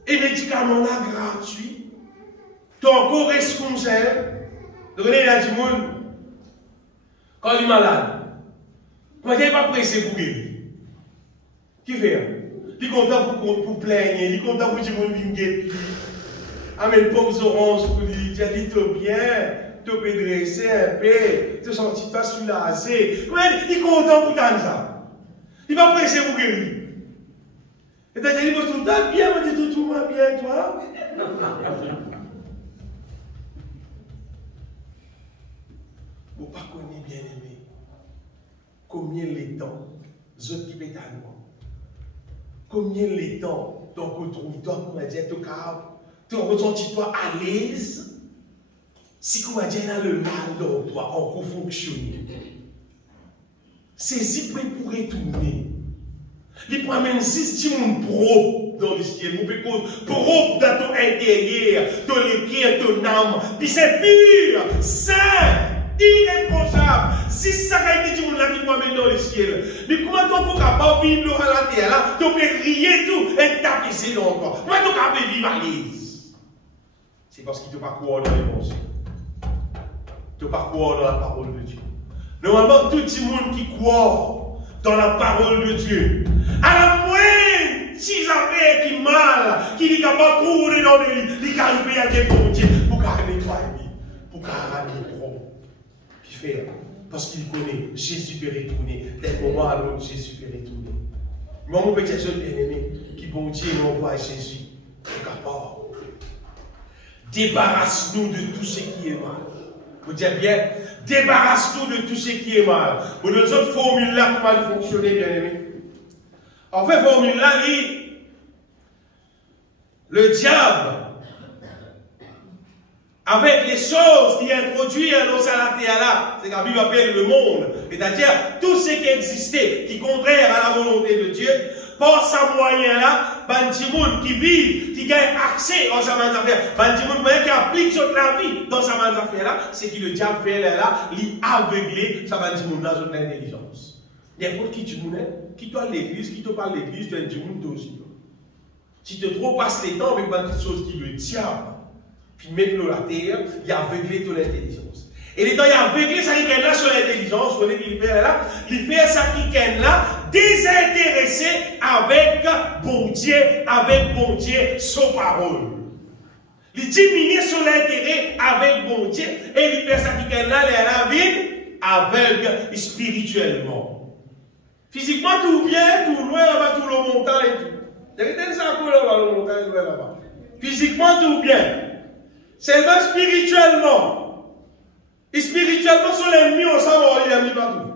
Et le médicament là gratuit. Tu es encore responsable. Donc, il y a du monde. Quand il est malade, quand il n'est pas pressé pour guérir. Qui fait? Il est content pour plaigner. Il est content pour dire qu'il vient guérir. Amène pommes oranges pour lui dire qu'il est bien. Tu peux dresser un peu, tu sentis pas soulagé. Il est content pour ça. Il va pressé pour guérir. Et tu as dit, tout le temps bien, on dit tout va bien, toi. Vous ne connaissez bien aimé. Combien les temps, je qui vais à moi. Combien les temps, donc on trouve toi, on va dire, tu ressens toi à l'aise. Si comment dire le mal dans toi, encore fonctionner. Saisis pour retourner. Il peut même si tu es propre dans le ciel, ou propre dans ton intérieur, ton cœur, ton âme, puis c'est pur, saint, irréprochable. Si ça a été dit, on l'a dit moi-même dans le ciel. Mais comment tu es capable de vivre à la terre là, tu peux crier tout et taper dans le corps. Comment tu es capable de vivre à l'aise? C'est parce qu'il ne t'a pas croire dans l'évangile. De parcours dans la parole de Dieu. Normalement, tout le monde qui croit dans la parole de Dieu, à la moindre si j'avais qui mal, qui n'est capable de tourner dans le lit, il a levé à Dieu pour Dieu, pour garder nettoyer, pour garder propre. Puis faire, parce qu'il connaît, Jésus peut retourner. D'un moment à l'autre, Jésus peut retourner. Moi, mon petit jeune bien-aimé, qui bon Dieu m'envoie Jésus, est capable. Débarrasse-nous de tout ce qui est mal. Vous dites bien, débarrasse-nous de tout ce qui est mal. Vous donne cette formule-là pour mal fonctionner, bien aimé. En fait, formule-là, le diable, avec les choses qu'il introduit dans la terre-là, c'est que la Bible appelle le monde, c'est-à-dire tout ce qui existait, qui est contraire à la volonté de Dieu, par ce moyen-là, Bandimoun qui vit, qui gagne accès à sa main d'affaires, Bandimoun qui applique toute la vie dans sa main d'affaires-là, c'est que le diable fait là, il aveugler sa Bandimoun dans toute l'intelligence. N'importe qui tu mounes, qui toi l'église, qui te parle l'église, tu as dit moun aussi. Si tu trop passes les temps avec des choses qui le diable, puis mettre la terre, il a aveuglé toute l'intelligence. Et les temps, il a aveuglé ça qui gagne là sur l'intelligence, vous voyez qu'il fait là, il fait ça qui gagne là, désintéressé avec bon Dieu, son parole. Il diminue son intérêt avec bon Dieu, et il fait ça qui gagne là, la vie aveugle spirituellement. Physiquement, tout bien, tout loin, là-bas, tout le montant et tout. Il y a des gens qui là-bas, le montant et là-bas. Physiquement, tout bien. Seulement spirituellement. Et spirituellement, sur l'ennemi, on s'en va, il a mis partout.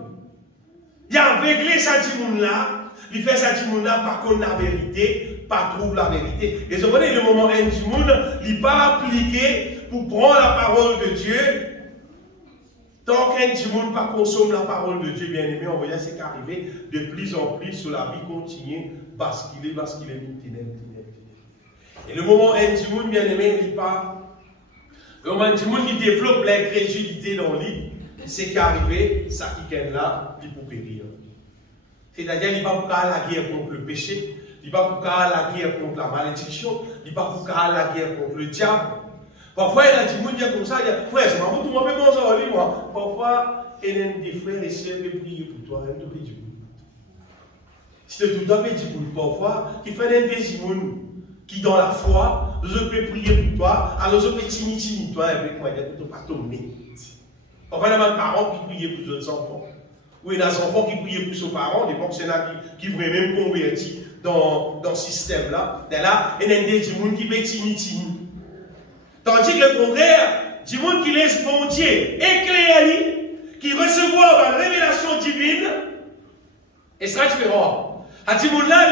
Il a aveuglé ça, dit là, Il fait ça du monde par contre la vérité, pas trouve la vérité. Et vous voyez le moment où du monde, il n'est pas appliqué pour prendre la parole de Dieu. Tant qu'un du monde pas consomme la parole de Dieu, bien aimé, on voit c'est qu'arriver de plus en plus sur la vie continue parce qu'il est Et le moment où un du monde, bien aimé, il pas. Le moment où du monde qui développe l'incrédulité dans lui, c'est qu'arriver, ça qui est là, il peut périr. C'est-à-dire, il n'est pas pour la guerre contre le péché, il n'est pas pour la guerre contre la malédiction, il n'est pas pour la guerre contre le diable. Parfois, il y a des gens qui disent comme ça, il y a frère, c'est pas tout le monde peut penser moi. Parfois, il y a des frères et sœurs qui prient pour toi, ils te prient si tu as tout le temps dit pour parfois, qui fait des gens qui dans la foi, nous peut prier pour toi, alors nous peut tini toi avec moi, il ne peut pas tomber. Parfois, il y a des parents qui prient pour leurs enfants. Ou il y a des enfants qui prient pour leurs parents, des fois, c'est là qui vont même convertir dans ce système-là. Et là, il y a des gens qui peuvent tini. Tandis que le contraire, du monde qui laisse mon Dieu éclairer, qui recevoir la révélation divine, et ça sera différent. À du monde là,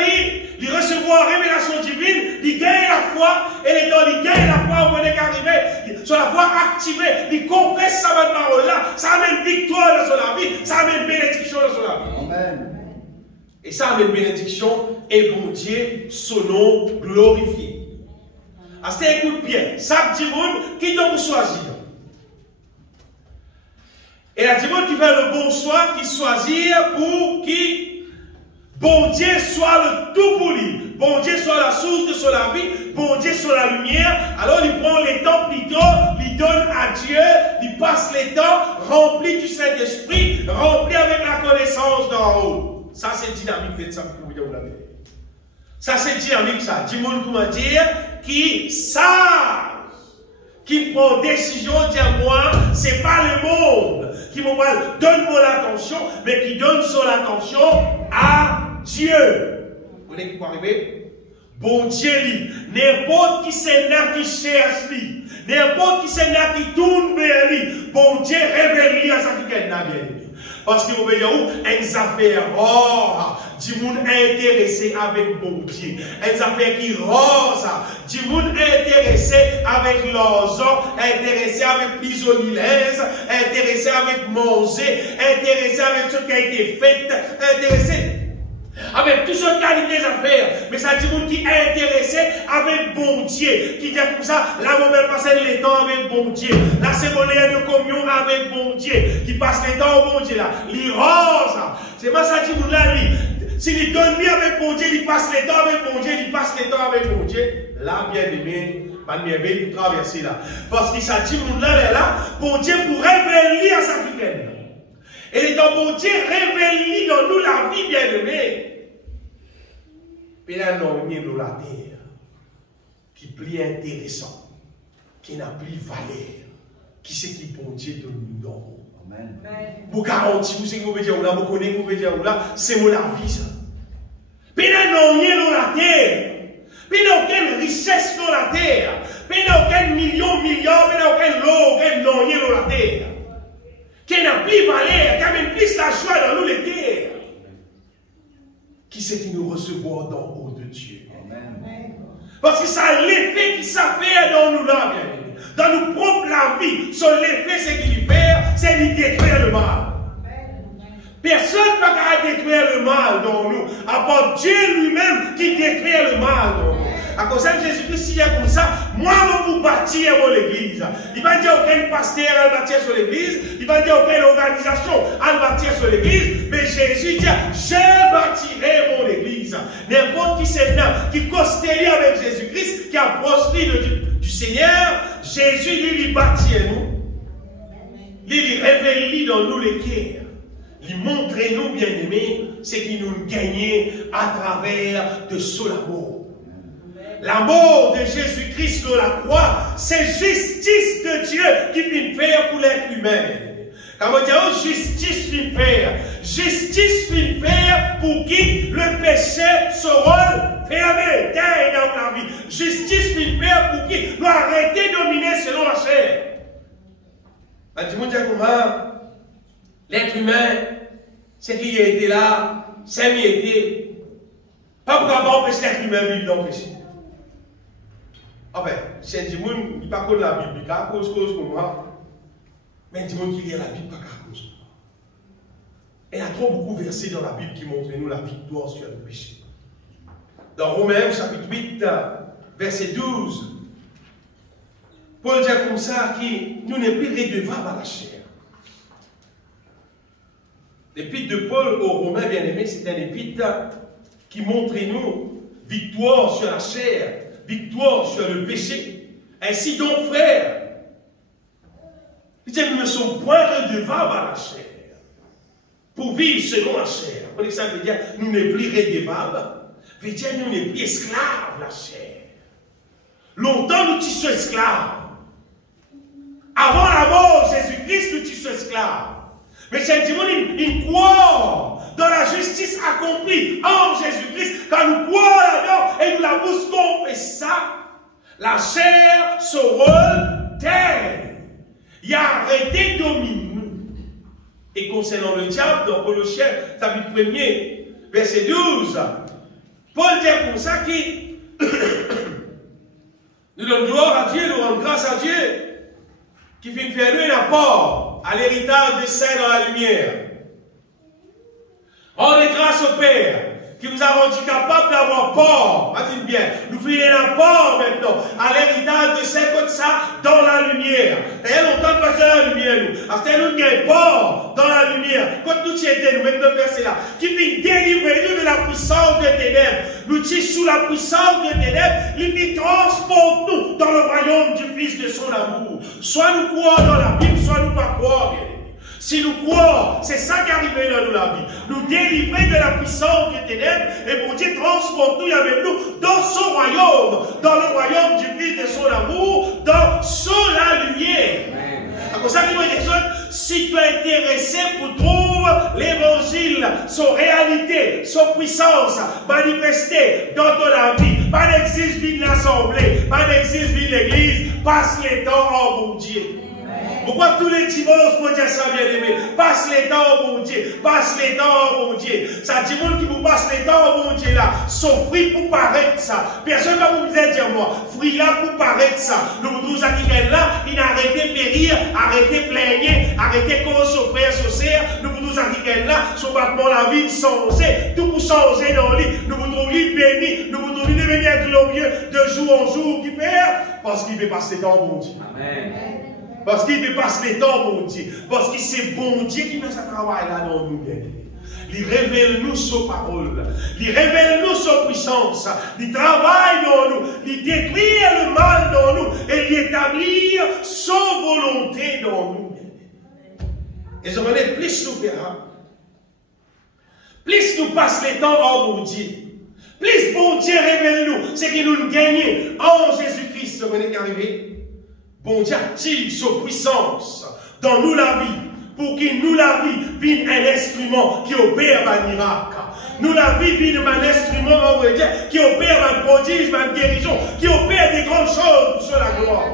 il recevoir la révélation divine, il gagne la foi, et les temps, il gagne la foi, on est arrivé, sur la foi activée, il confesse sa bonne parole là, ça amène victoire dans son vie, ça amène bénédiction dans son vie. Amen. Et ça amène bénédiction, et bon Dieu, son nom glorifié. Ah, c'est écoute bien, ça dit monde qui doit choisir. Et la dit monde qui fait le bon choix, qui choisit pour qui bon Dieu soit le tout pour lui. Bon Dieu soit la source de son vie, bon Dieu soit la lumière. Alors il prend les temps plutôt, il donne à Dieu, il passe les temps, rempli du Saint-Esprit, rempli avec la connaissance d'en haut. Ça c'est dynamique de ça pour vous dire la vérité. Ça c'est dynamique ça. Du monde comment dire qui savent, qui prend décision de dire moi, c'est pas le monde qui me donne mon attention, mais qui donne son attention à Dieu. Vous voyez qui peut arriver? Bon Dieu, n'importe qui c'est là qui cherche lui, n'importe qui c'est là qui tourne vers lui, bon Dieu révèle lui à ça qui est là bien. Parce que vous voyez où? Une affaire rare, du monde intéressé avec bon Dieu. Une affaire qui rare, du monde intéressé avec l'argent, intéressé avec prisonniers, intéressé avec manger, intéressé avec ce qui a été fait, intéressé avec toutes sortes de qualités d'affaires. Mais ça dit monde qui est intéressé avec bon Dieu. Qui dit comme ça, là, on va passer le temps avec bon Dieu. Là, c'est mon lien de communion avec bon Dieu. Qui passe le temps au bon Dieu là. Il rose. C'est moi ça dit monde là, lui. S'il donne lui avec bon Dieu, il passe le temps avec bon Dieu, il passe le temps avec bon Dieu. Là, bien aimé, pas de merveille pour traverser là. Parce qu'il s'est dit monde là, bon Dieu pour révéler à sa week-end. Et les temps bon Dieu révèle dans nous la vie bien aimée. Et là, non, il y a la terre qui est plus intéressant, qui n'a plus valeur, qui c'est qui bon Dieu de nous donne. Amen. Pour garantir, vous savez que vous pouvez dire, vous connaissez, vous pouvez dire, c'est mon la vie ça. Puis là, non, il y a la terre. Puis il n'y a aucune richesse dans la terre. Puis il n'y a aucun million, milliard, puis il n'y a aucun lot, aucun non, il y a la terre. Qui n'a plus valeur, qui a même plus la joie dans nous les terres. Qui c'est qui nous recevra d'en haut de Dieu. Amen. Parce que ça a l'effet qui s'affaire dans nous là, bien aimé. Dans nos propres la vie, son effet c'est qu'il fait, c'est de détruire le mal. Personne ne peut détruire le mal dans nous, à part Dieu lui-même qui détruit le mal dans nous. À cause de Jésus-Christ, s'il y a comme ça, moi, je vais bâtir l'église. Il va dire aucun pasteur à bâtir sur l'église, il va dire aucune organisation à bâtir sur l'église, mais Jésus dit, je bâtirai mon église. N'importe qui c'est là, qui constellé avec Jésus-Christ, qui approche du Seigneur, Jésus lui bâtit nous. Il révèle dans nous les cœurs. Il montre nous, bien-aimés, ce qui nous gagnait à travers de son amour. L'amour de Jésus-Christ sur la croix, c'est justice de Dieu qui vient faire pour l'être humain. Quand on dit justice vient faire, justice vient faire pour qui le péché sera fermé dans la vie. Justice vient faire pour qui doit arrêter de dominer selon la chair. L'être humain, c'est qu'il a été là, c'est qu'il a été, Pas pour empêcher l'être humain de vivre dans le péché. Enfin, c'est du monde qui ne parle pas de la Bible, qui a cause pour moi. Mais du monde qui lit la Bible, pas qu'à cause. Et il y a trop beaucoup de versets dans la Bible qui montrent nous la victoire sur le péché. Dans Romains, chapitre 8, verset 12, Paul dit comme ça que nous n'est plus redevables à la chair. L'épître de Paul aux Romains, bien aimés, c'est un épître qui montre nous victoire sur la chair, victoire sur le péché. Ainsi donc, frères, nous ne sommes point redevables à la chair pour vivre selon la chair. Vous ça veut dire nous n'est plus redevables, veut dire nous n'est plus esclaves la chair. Longtemps nous sommes esclaves. Avant la mort de Jésus-Christ, nous sommes esclaves. Mais c'est une croix dans la justice accomplie en Jésus-Christ. Quand nous croyons là-dedans et nous la bouche confesse ça, la chair se rôle terre. Il y a arrêté dominer. Et concernant le diable, dans Colossiens, chapitre 1er, verset 12, Paul dit comme ça qui nous donne gloire à Dieu, nous rend grâce à Dieu, qui fait faire nous un apport à l'héritage des saints dans la lumière. Rendez grâce au Père qui vous a rendu capable d'avoir port. Dites bien, nous faisons un port maintenant à l'héritage des saints comme ça dans la lumière. D'ailleurs, longtemps passer dans la lumière, nous. Après, nous avons port dans la lumière. Quand nous étions, nous mettons le verset là, qui vient délivrer nous de la puissance des ténèbres. Nous sommes sous la puissance des ténèbres, il transporte nous dans le royaume du Fils de son amour. Soit nous croyons dans la Bible, soit nous pas croyons, bien aimés. Si nous croyons, c'est ça qui arrive dans la vie. Nous délivrer de la puissance des ténèbres et pour Dieu transporte nous avec nous dans son royaume, dans le royaume du Fils de son amour, dans la lumière. C'est pour ça que si tu es intéressé pour trouver l'évangile, son réalité, son puissance manifestée dans ton vie, pas d'existe vie de l'assemblée, pas d'existe vie de l'église, passe les temps en bon Dieu. Pourquoi tous les dimanches, mon Dieu, ça bien aimé, passe les temps au bon Dieu, passe les temps au bon Dieu. Ça dit monde qui vous passe les temps au bon Dieu là, son fruit pour paraître ça. Personne ne va vous dire moi, fruit là pour paraître ça. Nous vous dit là, il a arrêté périr, arrêté plaigner, arrêté cause au frère, au sœur. Nous vous dit là, son battement la vie changer, tout pour changer dans lui. Nous vous trouvons béni, nous vous trouvons devenir glorieux de jour en jour qui fait, parce qu'il veut passer les temps au bon Dieu. Amen. Parce qu'il dépasse les temps, mon Dieu. Parce que c'est bon Dieu qui fait ce travail-là dans nous. Il révèle nous sa parole. Il révèle nous sa puissance. Il travaille dans nous. Il détruit le mal dans nous. Et il établit sa volonté dans nous. Et je me dis, plus nous verrons, plus nous passons les temps en bon Dieu. Plus bon Dieu révèle nous. C'est que nous gagnons en Jésus-Christ. Je me dis qu'arriver. Bon Dieu active sa puissance dans nous la vie, pour que nous la vie vienne un instrument qui opère un miracle. Nous la vie vienne un instrument, on va dire, qui opère un prodige, une guérison, qui opère des grandes choses sur la gloire.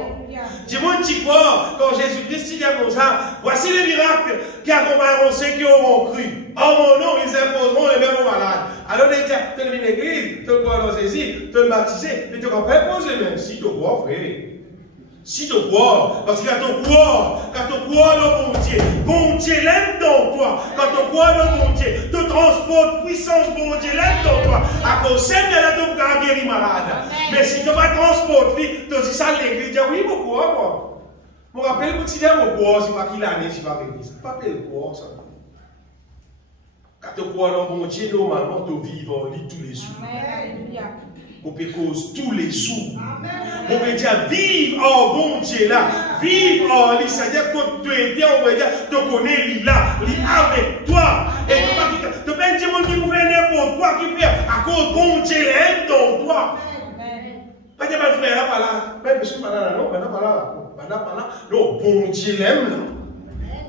Dis-moi un petit quoi, quand Jésus-Christ dit comme ça, voici les miracles qui accompagneront ceux qui auront cru. En mon nom, ils imposeront les mêmes malades. Alors, les gars, tu es dans l'église, tu es dans saisir, tu es baptisé, mais tu ne vas pas imposer les mêmes. Si tu crois, frère. Si tu crois, parce que quand tu crois dans bon Dieu l'aime dans toi. Quand tu crois dans bon Dieu, tu transportes puissance, bon Dieu l'aime dans toi. À cause de la tu peux guérir malade. Mais si tu vas transporter, tu dis ça à l'église, tu dis oui, je crois, moi. Je me rappelle que tu dis, je crois, c'est pas qu'il a né, c'est pas l'église. C'est pas le croire, ça. Quand tu crois dans bon Dieu, normalement, tu vis en lit tous les jours. On peut cause tous les jours. On peut dire vivre en bon Dieu là. Vivre en lui. C'est-à-dire que tu es, on va dire, tu connais lui là. Lui avec toi. Et tu peux pas dire qui vous fait n'importe quoi qui fait à cause bon Dieu l'aime dans toi. Pas dire mal frère là, pas là. Même monsieur pas là, non, pas là. Non, bon Dieu l'aime là.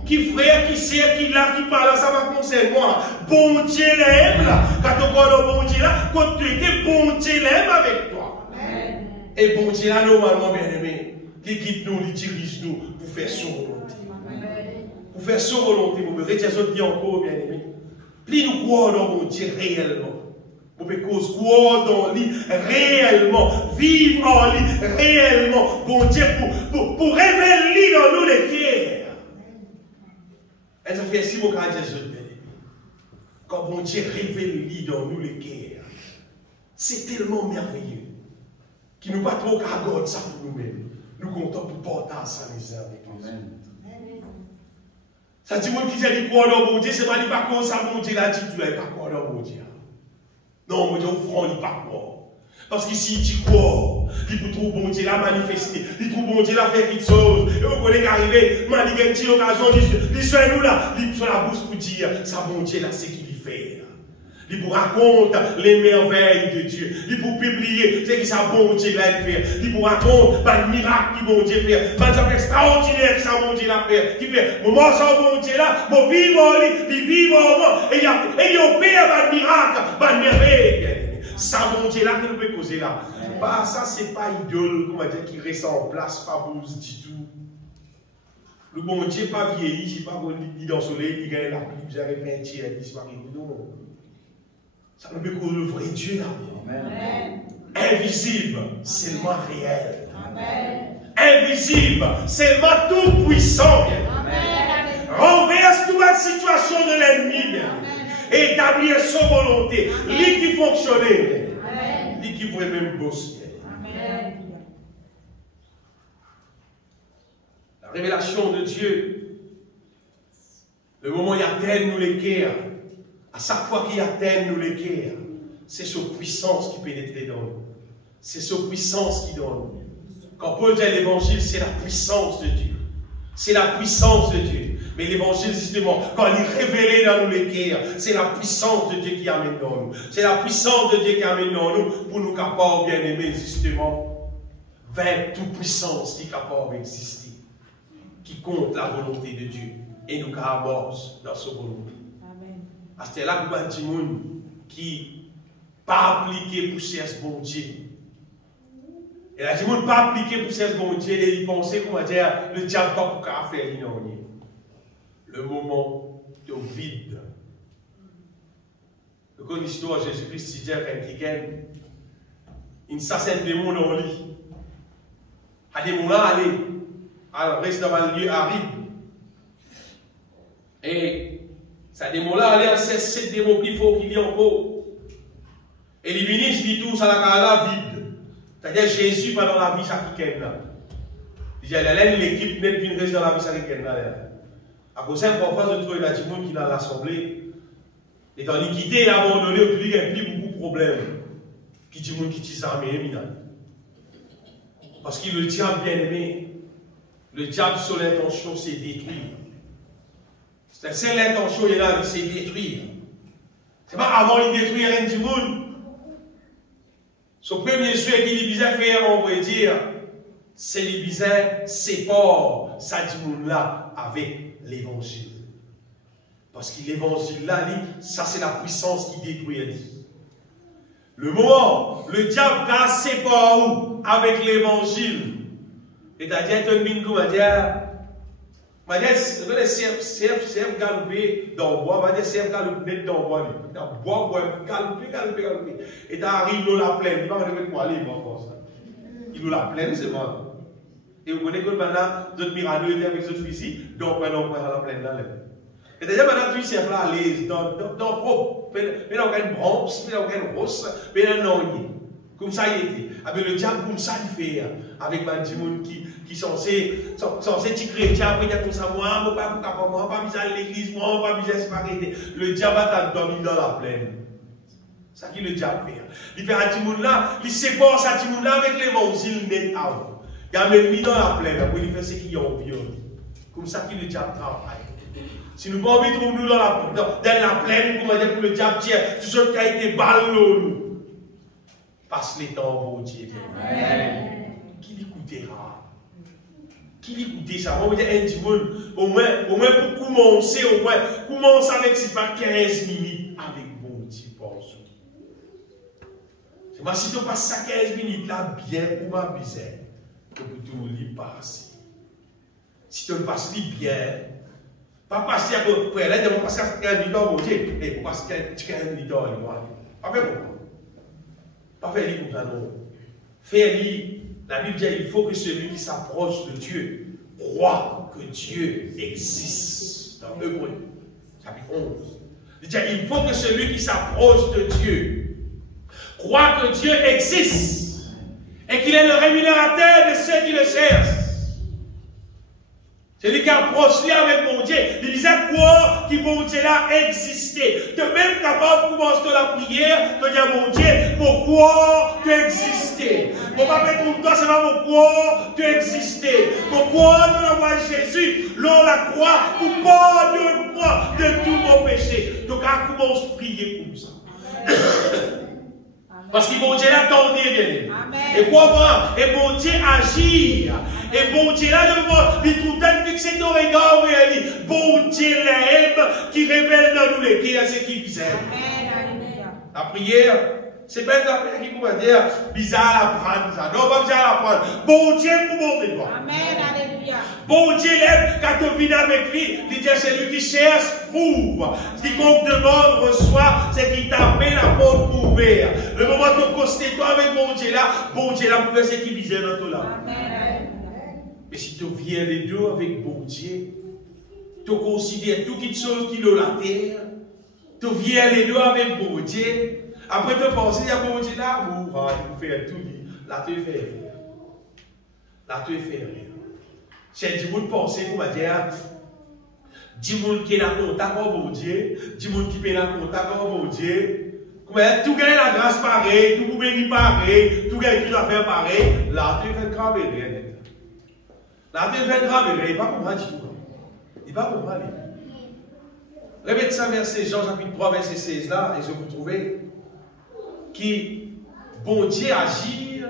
Qui frère, qui sert, qui là, qui parle, ça va concerner moi. Bon Dieu l'aime là. Quand tu crois dans bon Dieu là, quand tu étais bon Dieu l'aime avec toi. Amen. Et bon Dieu là, normalement, bien aimé, qui guide nous, qui dirige nous pour faire son volonté. Pour faire son volonté, vous me retiens ça dit encore, bien aimé. Plus nous croyons dans bon Dieu réellement. Vous pouvez cause croire dans lui réellement, vivre en lui réellement, bon Dieu, pour révéler dans nous les cœurs. Et ça fait si mon cas Jésus bien-aimé. Quand bon Dieu révèle dans nous les cœurs, c'est tellement merveilleux qu'il nous pas trop qu'à garder ça pour nous-mêmes. Nous comptons pour porter ça les uns avec les autres. Ça dit, moi qui dis croire dans mon Dieu, c'est pas dit pas quoi ça, mon Dieu, là, dit, tu n'as pas croire dans mon Dieu. Non, mon Dieu, au front, il n'est pas croire. Parce qu'ici, il dit croire, il peut trouver bon Dieu, la manifester, il trouve bon Dieu, la faire quelque chose. Et vous connaissez qu'arriver, il a une petite occasion, il soit nous là, il sur la bouche pour dire, ça, bon Dieu, là, c'est qu'il y fait. Il pour raconter les merveilles de Dieu. Il pour publier ce que ça bon Dieu l'a fait. Il pour raconter le miracle que bon Dieu fait. Le truc extraordinaire que ça bon Dieu l'a fait. Qui fait, moment ça bon Dieu là, mon vivant, il vit en moi. Et il opère le miracle, le merveille. Ça bon Dieu là que nous pouvons causer là. Bah, ça c'est pas idole, comment dire, qui reste en place, pas bouse du tout. Le bon Dieu pas vieilli, il pas ni dans le soleil, il gagne la pluie, j'avais peinture, il disparaît. Non. Ça nous peut causer le vrai Dieu là. Amen. Invisible, seulement réel. Amen. Invisible, seulement tout puissant. Amen. Renverse toute la situation de l'ennemi. Et établir sa volonté. Lui qui fonctionnait. Lui qui voulait même bosser. Amen. La révélation de Dieu, le moment où il atteint nous les cœurs, à chaque fois qu'il atteint nous les cœurs, c'est sa puissance qui pénètre dans nous. C'est sa puissance qui donne. Quand Paul dit l'évangile, c'est la puissance de Dieu. C'est la puissance de Dieu. Mais l'évangile, justement, quand il est révélé dans nous les cœurs, c'est la puissance de Dieu qui amène dans nous. C'est la puissance de Dieu qui amène dans nous pour nous capables, bien aimés, justement, vers toute puissance qui est capable d'exister, qui compte la volonté de Dieu et nous capables dans sa volonté. C'est là que les gens qui pas appliqué pour ce bon Dieu. Et les gens pas appliqué pour ce bon Dieu et ils pensaient comment dire le diable pas pour faire le moment de vide. Le coup l'histoire Jésus-Christ dit à quelqu'un, il s'assène des mots dans le lit. À des moments aller, alors reste dans le lieu aride. Et ça démon là, aller à ces démons plus forts qu'il y a encore. Et les ministres disent tout ça la vide. C'est-à-dire Jésus pas dans la vie ça qui est là. Il y a l'équipe net qui reste dans la vie ça qui est là. À cause de ça, parfois je trouve la Timon qui est dans l'assemblée. Et dans l'iniquité, il a abandonné, il y a plus beaucoup de problèmes. Qui dit qui dit ça, mais parce que le diable bien aimé, le diable sur l'intention c'est détruire. C'est l'intention, il est là, c'est détruire. Ce n'est pas avant de détruire rien du monde. Son premier souhait qu'il visait faire, on va dire, c'est qu'il visait sépare ça du monde là avec l'évangile. Parce que l'évangile là, ça c'est la puissance qui détruit. Le moment, le diable a séparé avec l'évangile. C'est-à-dire, tout le monde va dire, serve galopé dans le bois, va dire serve galopé dans le bois. Dans le bois, galopé. Et tu arrives dans la plaine, il va arriver pour aller encore ça. Il nous la plaine, c'est bon. Et vous connaissez que maintenant, d'autres miradors étaient avec d'autres fusils, donc on va la plaine là. Et d'ailleurs, maintenant, tu sais là, à l'aise, dans le propre, mais dans une bronze, mais dans une rosse, mais dans un oignon. Comme ça, il était. Avec le diable, comme ça, il fait. Avec des gens qui sont censés être chrétiens, après, il y a tout ça, moi, pas besoin de l'église, moi, pas besoin de se parler. Le diable a dormi dans la plaine. C'est ça qui le diable fait. Il fait à Timoun là, il sépare ça Timoun là avec l'évangile net avant. Il a même mis dans la plaine, après il fait ce qu'il y a en viol. Comme ça que le diable travaille. Si nous pas envie de trouver nous dans la plaine, comment dire pour le diable, tiens, tout ce qui a été ballon. Passe les temps, bon Dieu. Qui l'écoutera? Qui l'écoutera ça? On va dire un Timoun, au moins pour commencer, commence avec c'est pas 15 minutes avec bon Dieu pour ça. Mais si tu passes ça 15 minutes là, bien pour m'abuser, tu peux tout lui passer. Si tu le passes bien, pas passer à quoi, là, tu vas passer à 15 minutes, bon Dieu, et pour passer 15 minutes, pas fait bon. Pas faire comme ça, non. Faire la Bible dit il faut que celui qui s'approche de Dieu croit que Dieu existe. Dans Hébreux, chapitre 11. Il dit il faut que celui qui s'approche de Dieu croit que Dieu existe et qu'il est le rémunérateur de ceux qui le cherchent. Celui qui approche lui avec mon Dieu, il disait quoi que mon Dieu là existait. Tu es même capable de commencer la prière, de dire mon Dieu, pourquoi tu existais. Mon papa trouve toi, c'est pas pourquoi tu existais. Pourquoi tu envoies Jésus, l'on la croix, pour pardonne-moi de tous mon péchés. Donc, on commence à prier comme ça. Parce que mon Dieu là attendait bien. Et quoi et mon Dieu agir. Et bon Dieu là devant, il trouve fixé ton regard et il dit, bon Dieu l'aime qui révèle dans nous les cœurs ce qui bizarre. La prière, c'est pas une affaire qui peut dire bizarre à prendre ça. Non, pas bizarre à prendre. Bon Dieu pour montrer toi. Amen, alléluia. Bon Dieu l'aime quand tu vis avec lui. Il dit c'est lui qui cherche, trouve. Quiconque demande, reçoit, c'est qui t'appelle la porte pour ouvrir. Le moment où tu constais toi avec bon Dieu là pour faire ce qui bizarre dans ton là. Amen. Mais si tu viens les deux avec bon Dieu, tu considères toutes les choses qui sont la terre, tu viens les deux avec bon Dieu, après tu penses, il y a bon Dieu là, tu fais tout, là tu fais rien. Là tu fais rien. C'est du monde penser, on va dire, du monde qui est dans le contact avec bon Dieu, du monde qui est dans le contact avec bon Dieu, tout gagne la grâce pareil, tout bénit pareil, tout gagne tout à faire pareil, là tu fais grave rien. La Bible fait grave, il n'est pas comprendre du tout. Il n'est pas comprendre. Répétez ça, verset Jean chapitre 3, verset 16 là, et je vous trouvez qui, bon Dieu agir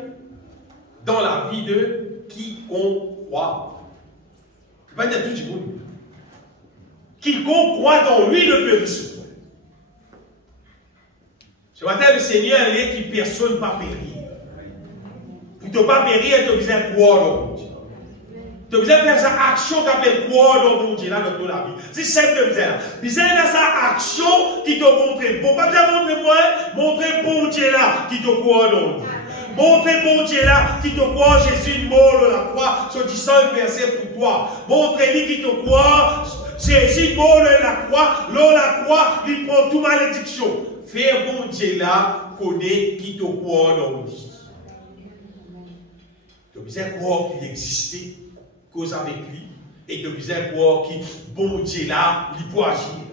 dans la vie de quiconque croit. Je ne vais pas dire tout du monde. Quiconque croit dans lui ne périsse point. Ce matin, le Seigneur est qui personne ne va périr. Pour ne pas périr, tu as besoin de croire dans Dieu. Tu as besoin de faire cette action qui appelle croire dans mon Dieu là dans la vie. C'est simple de besoin. Besoin de cette action qui te montre bon. Pas besoin de montrer moi, montrer bon Dieu là qui te croit dans Dieu. Montrer bon Dieu là qui te croit Jésus mort de la croix, sur 15 versets pour toi. Montrez-lui qui te croit Jésus mort de la croix, l'on la croix, il prend toute malédiction. Faire bon Dieu là connaît qui te croit dans Dieu. Tu as besoin de croire qu'il existait. Cause avec lui, et de besoin de croire qui, bon Dieu là, il peut agir.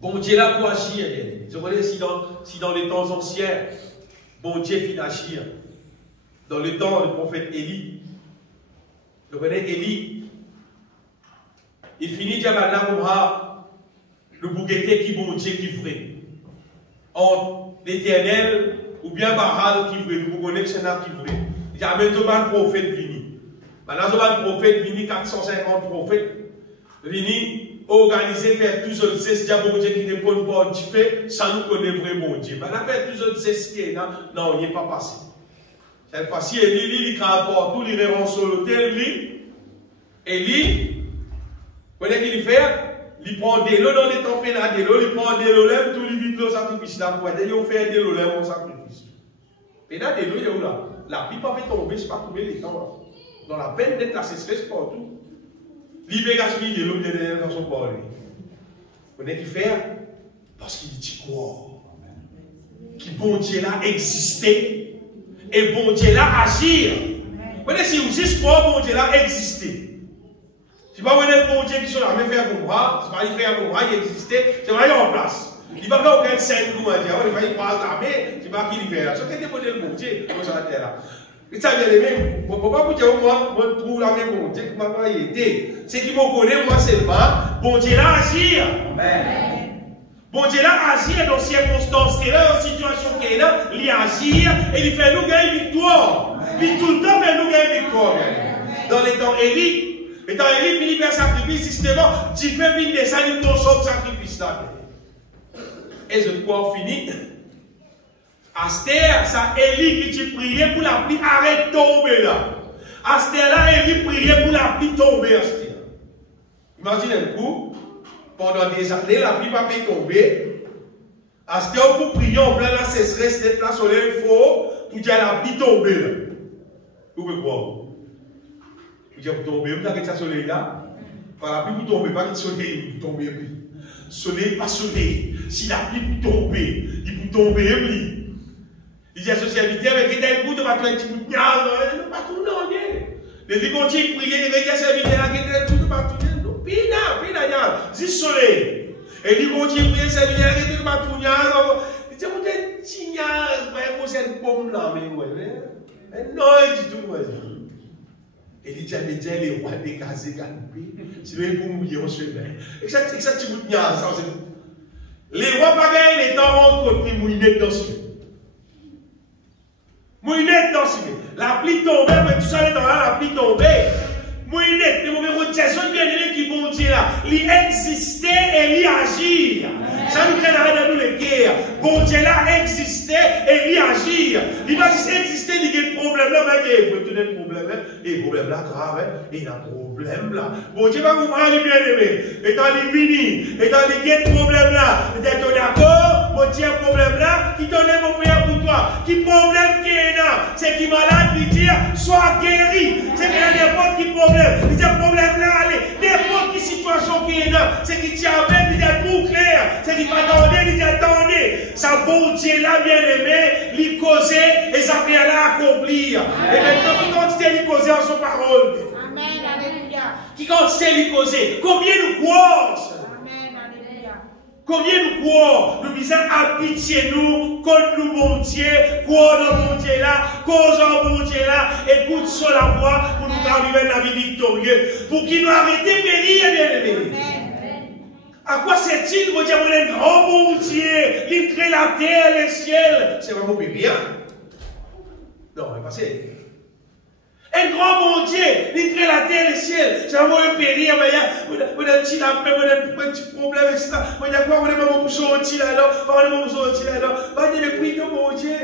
Bon Dieu là peut agir. Je connais si dans les temps anciens, bon Dieu fit agir. Dans le temps du prophète Élie, je connais Élie, il finit de dire maintenant, le bouquet qui bon Dieu qui vrai. Entre l'Éternel ou bien Baral qui vrai, vous connaissez c'est là qui vrai. Il y a même un prophète vini. Maintenant, un prophète vini, 450 prophètes. Vini, organiser, faire tout ce c'est déjà bon Dieu qui ne répond pas du fait, ça nous connaît vraiment Dieu. Maintenant, faire tout ce c'est non, il n'est pas passé. Cette fois-ci, il craint partout, il revend sur l'hôtel, Élie, vous voyez qu'il fait? Il prend des lots dans les tempêtes, des lots, il prend des lots, tout le vide, le sacrifice là, pour aider, il fait des lots, au sacrifice. Et là, des lots, il est où là? La pluie pas tomber, je ne sais pas combien de temps. Dans la peine d'être la sécheresse partout. Libération de l'eau dans son corps. Vous voyez qui fait? Parce qu'il dit quoi? Qui bon Dieu là existait. Et bon Dieu là agir. Vous voyez si vous dites quoi bon Dieu là existait. Si vous voyez bon Dieu qui sont là, mais faire pour moi, c'est pas il fait pour moi, il existait, c'est pas il en place. Il ne va pas aucun scène pour moi dire, il va y passer la main, c'est pas qui il fait là. Ce qui est bon Dieu, bon Dieu, comme ça là. Et ça vient de même. Pour pas vous dire, moi, je trouve la même bon Dieu qui m'a pas aidé. C'est qui me connaît, moi seulement, bon Dieu là agir. Amen. Bon Dieu là agir dans circonstances qu'il est, dans situation qu'il est, il agir et il fait nous gagner victoire. Il tout le temps fait nous gagner victoire. Dans les temps Élie, finit par sacrifice, justement, tu fais venir des animaux dans son sacrifice là. Et je crois fini. Astère, ça Élie qui tu priais pour la pluie, arrête de tomber là. Astère là, Élie priait pour la pluie tomber, Astère. Imaginez un coup, pendant des années, la pluie va pas tomber. À ce que vous priez en plein la sécheresse, d'être là sur l'info, pour dire la pluie tomber. Vous pouvez croire. Vous dire pour tomber, vous avez le soleil là. Par la pluie pour tomber, pas le soleil pour tomber. Soleil, pas soleil. Si la pluie pour tomber, il peut tomber. Il dit à ce serviteur, avec un coup de bateau, un petit coup de niaz, pas tout non. Les gens qui prient, il dit à ce serviteur, avec un coup de bateau, pina, niaz, juste soleil. Et il continue à prier, ça vient arrêter le matougnage. Il dit, vous êtes petit niaz, vous êtes une pomme là, mais non, il dit tout, et il dit, les rois des casés canopés, c'est même pour mouiller au chemin. Et ça, tu vous niaz, ça, c'est les rois pas gagner les temps, on continue mouiller dans ce mouiller dans ce la pluie tombée, mais tout ça est dans la pluie tombée. Mouinet, les mauvais rotations bien aimés qui vont dire là, il existait et il agir. Ça nous crée dans nous les guerres. Bon Dieu là existait et il agir. Il va juste exister, il y a des problèmes là, mais il y a des problèmes là, et problème là grave, et il y a un problème là. Bon Dieu va vous parler bien aimé. Et dans les finis, et dans les guerres problème là, vous êtes d'accord, bon Dieu un problème là, qui donne mon frère pour toi, qui problème qui est là, c'est qui malade, lui dire, sois guéri. C'est qu'il y a n'importe qui problème. Il y a un problème là, allez, n'importe quelle situation qui est là, c'est qu'il tient même, il y a tout clair, c'est qu'il m'attendait, il dit attendez, ça bon Dieu là bien aimé, il causait et ça fait là accomplir. Et maintenant, qui quantité il causait en son parole? Amen, alléluia. Qui quantité il causait? Combien nous croyons? Amen, alléluia. Combien nous croyons? Nous disons à pitié nous, contre nous bon Dieu, croyons dans bon Dieu là, cause en bon Dieu là, écoute sur la voix pour nous arriver à la vie victorieuse, pour qu'il nous arrête de périr, bien aimé. À quoi sert-il, mon Dieu, un grand bon Dieu, il crée la terre, les ciels? C'est vraiment rien. Non, mais parce que un grand bon Dieu, il crée la terre et le ciel. C'est vraiment un périr, mais il y a un petit lapin, un petit problème, etc. Il y a quoi, on est vraiment pour sortir là-dedans, on est vraiment pour sortir là-dedans. On est le prix de mon Dieu.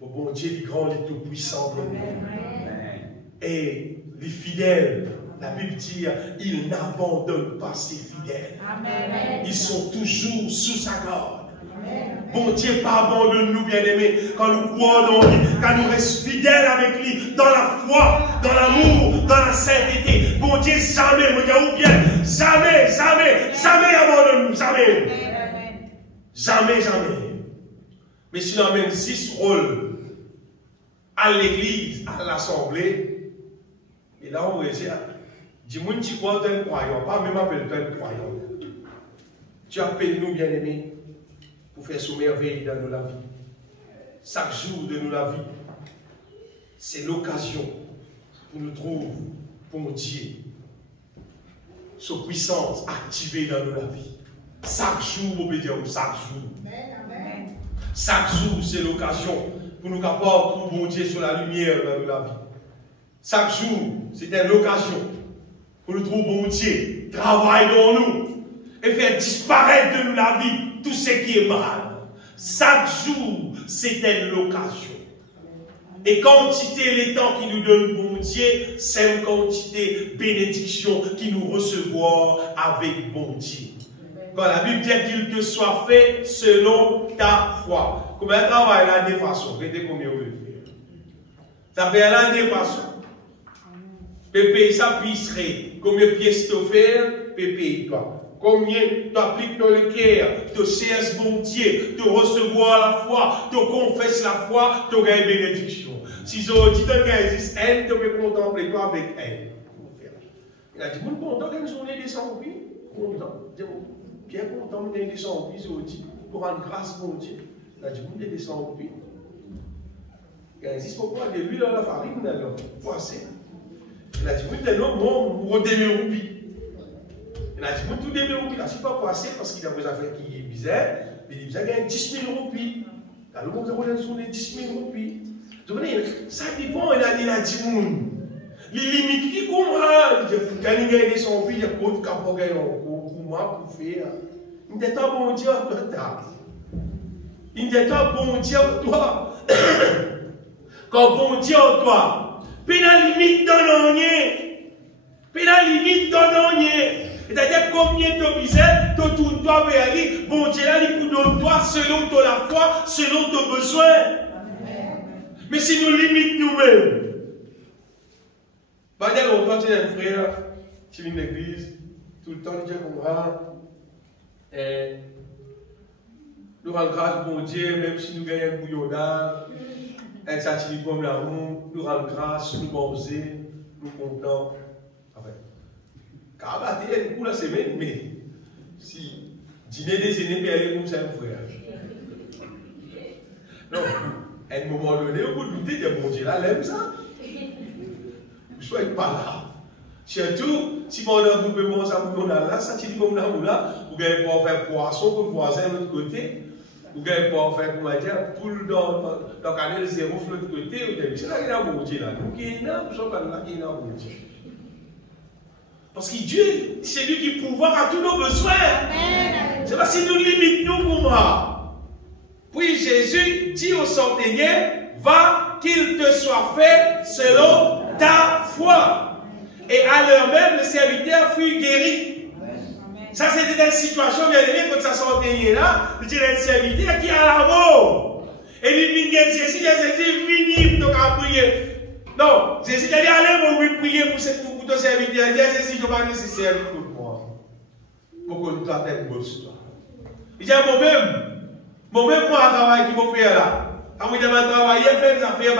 Mon bon Dieu, il est grand, il est tout puissant. Et les fidèles, la Bible dit, il n'abandonne pas ses fidèles. Amen. Ils sont toujours sous sa garde. Bon Dieu, pas abandonne-nous, bien-aimés, quand nous croyons en lui, quand nous restons fidèles avec lui, dans la foi, dans l'amour, dans la sainteté. Bon Dieu, jamais, mon Dieu, ou bien, jamais abandonne-nous, jamais. Jamais. Mais si on amène 6 rôles à l'église, à l'assemblée, et là on va dire, dis-moi, tu crois d'un croyant, pas même appelle-toi un croyant. Tu appelles nous, bien-aimés, pour faire son merveille dans nos vies. Chaque jour de nos vies, c'est l'occasion pour nous trouver, pour Dieu, sa puissance activée dans nos vies. Chaque jour, obédience, chaque jour. Amen. Chaque jour, c'est l'occasion pour nous capables de trouver Dieu sur la lumière dans nos vies. Chaque jour, c'est une occasion pour nous trouver Dieu, travailler dans nous et faire disparaître de nous la vie tout ce qui est mal. Chaque jour, c'est une occasion. Et quantité les temps qui nous donne bon Dieu, c'est une quantité bénédiction qui nous recevons avec bon Dieu. Quand la Bible dit qu'il te soit fait selon ta foi. Combien de travail là de façon? Regardez combien vous le faire. Ça fait là de façon. Pépé, ça pisserait. Combien de pièces te faire? Pépé, toi. Combien tu appliques dans le cœur, tu cherches bon Dieu, tu recevoir la foi, tu confesses la foi, tu gagnes bénédiction. Si je dis que tu existe elle, tu peux contempler toi avec elle. Il a dit, vous êtes content qu'elle soit des 100 vies? Content. Bien content de gagner des 100 vies, je dis, pour rendre grâce bon Dieu. Il a dit, vous êtes des 100 vies. Il existe pourquoi de l'huile dans la farine, dans le poisson. Il a dit, vous êtes mon 2000 roupies. Il a dit, vous tout 2000 roupies, là, c'est pas passé parce qu'il a des affaires qui est bizarre, mais il a gagné 10 000 roupies. Alors, vous avez sur les 10 000 roupies. Donc, ça dépend, il a dit, les limites qui comprennent. Quand il gagne des 100 roupies, il y a quoi de capot gagner pour moi, pour faire. Il n'est pas bon Dieu à toi. Il n'est pas bon Dieu à toi. Quand bon Dieu à toi, puis la limite dans l'onier. Puis la limite dans l'onier. C'est-à-dire, combien de misère, tu tournes-toi vers lui, bon Dieu là, il donne-toi selon ton la foi, selon ton besoin. Mais si nous limitons nous-mêmes, il y a longtemps, tu es un frère, tu viens de l'église, tout le temps, tu dis qu'on nous rendons grâce pour Dieu, même si nous gagnons un bouillon d'âme, un satirique comme l'amour, nous rendons grâce, nous manger, nous contents. Car bah, tu es un coup la semaine, mais si dîner des aînés, puis aller comme ça, un frère. Non, à un moment donné, au bout de douter, il bon Dieu là, l'aime ça. Je ne sois pas là. Surtout, si mon homme peut manger ça pour là, ça tire comme là, vous gagnez pas faire poisson pour le voisin de l'autre côté, vous gagnez pas faire, comment dire, poule dans le canal zéro de l'autre côté, c'est là qu'il y a un bon Dieu là. Donc il y a un là qui est un bon Dieu. Parce que Dieu, c'est lui qui pourvoira à tous nos besoins. C'est pas si nous limitons pour moi. Puis Jésus dit au centenier, va qu'il te soit fait selon ta foi. Et à l'heure même, le serviteur fut guéri. Ça, c'était une situation bien aimée quand ça centenier là. Il dit le serviteur qui a l'amour. Et il dit, Jésus, minime, donc à prier. Non, Jésus a dit, allez, vous prier pour ton serviteur. Il dit, Jésus, je ne pas nécessaire pour moi. Pour que tu aies une bonne histoire. Il dit, moi-même, moi, travail qui m'a fait là. Quand je demande travailler, faire des affaires,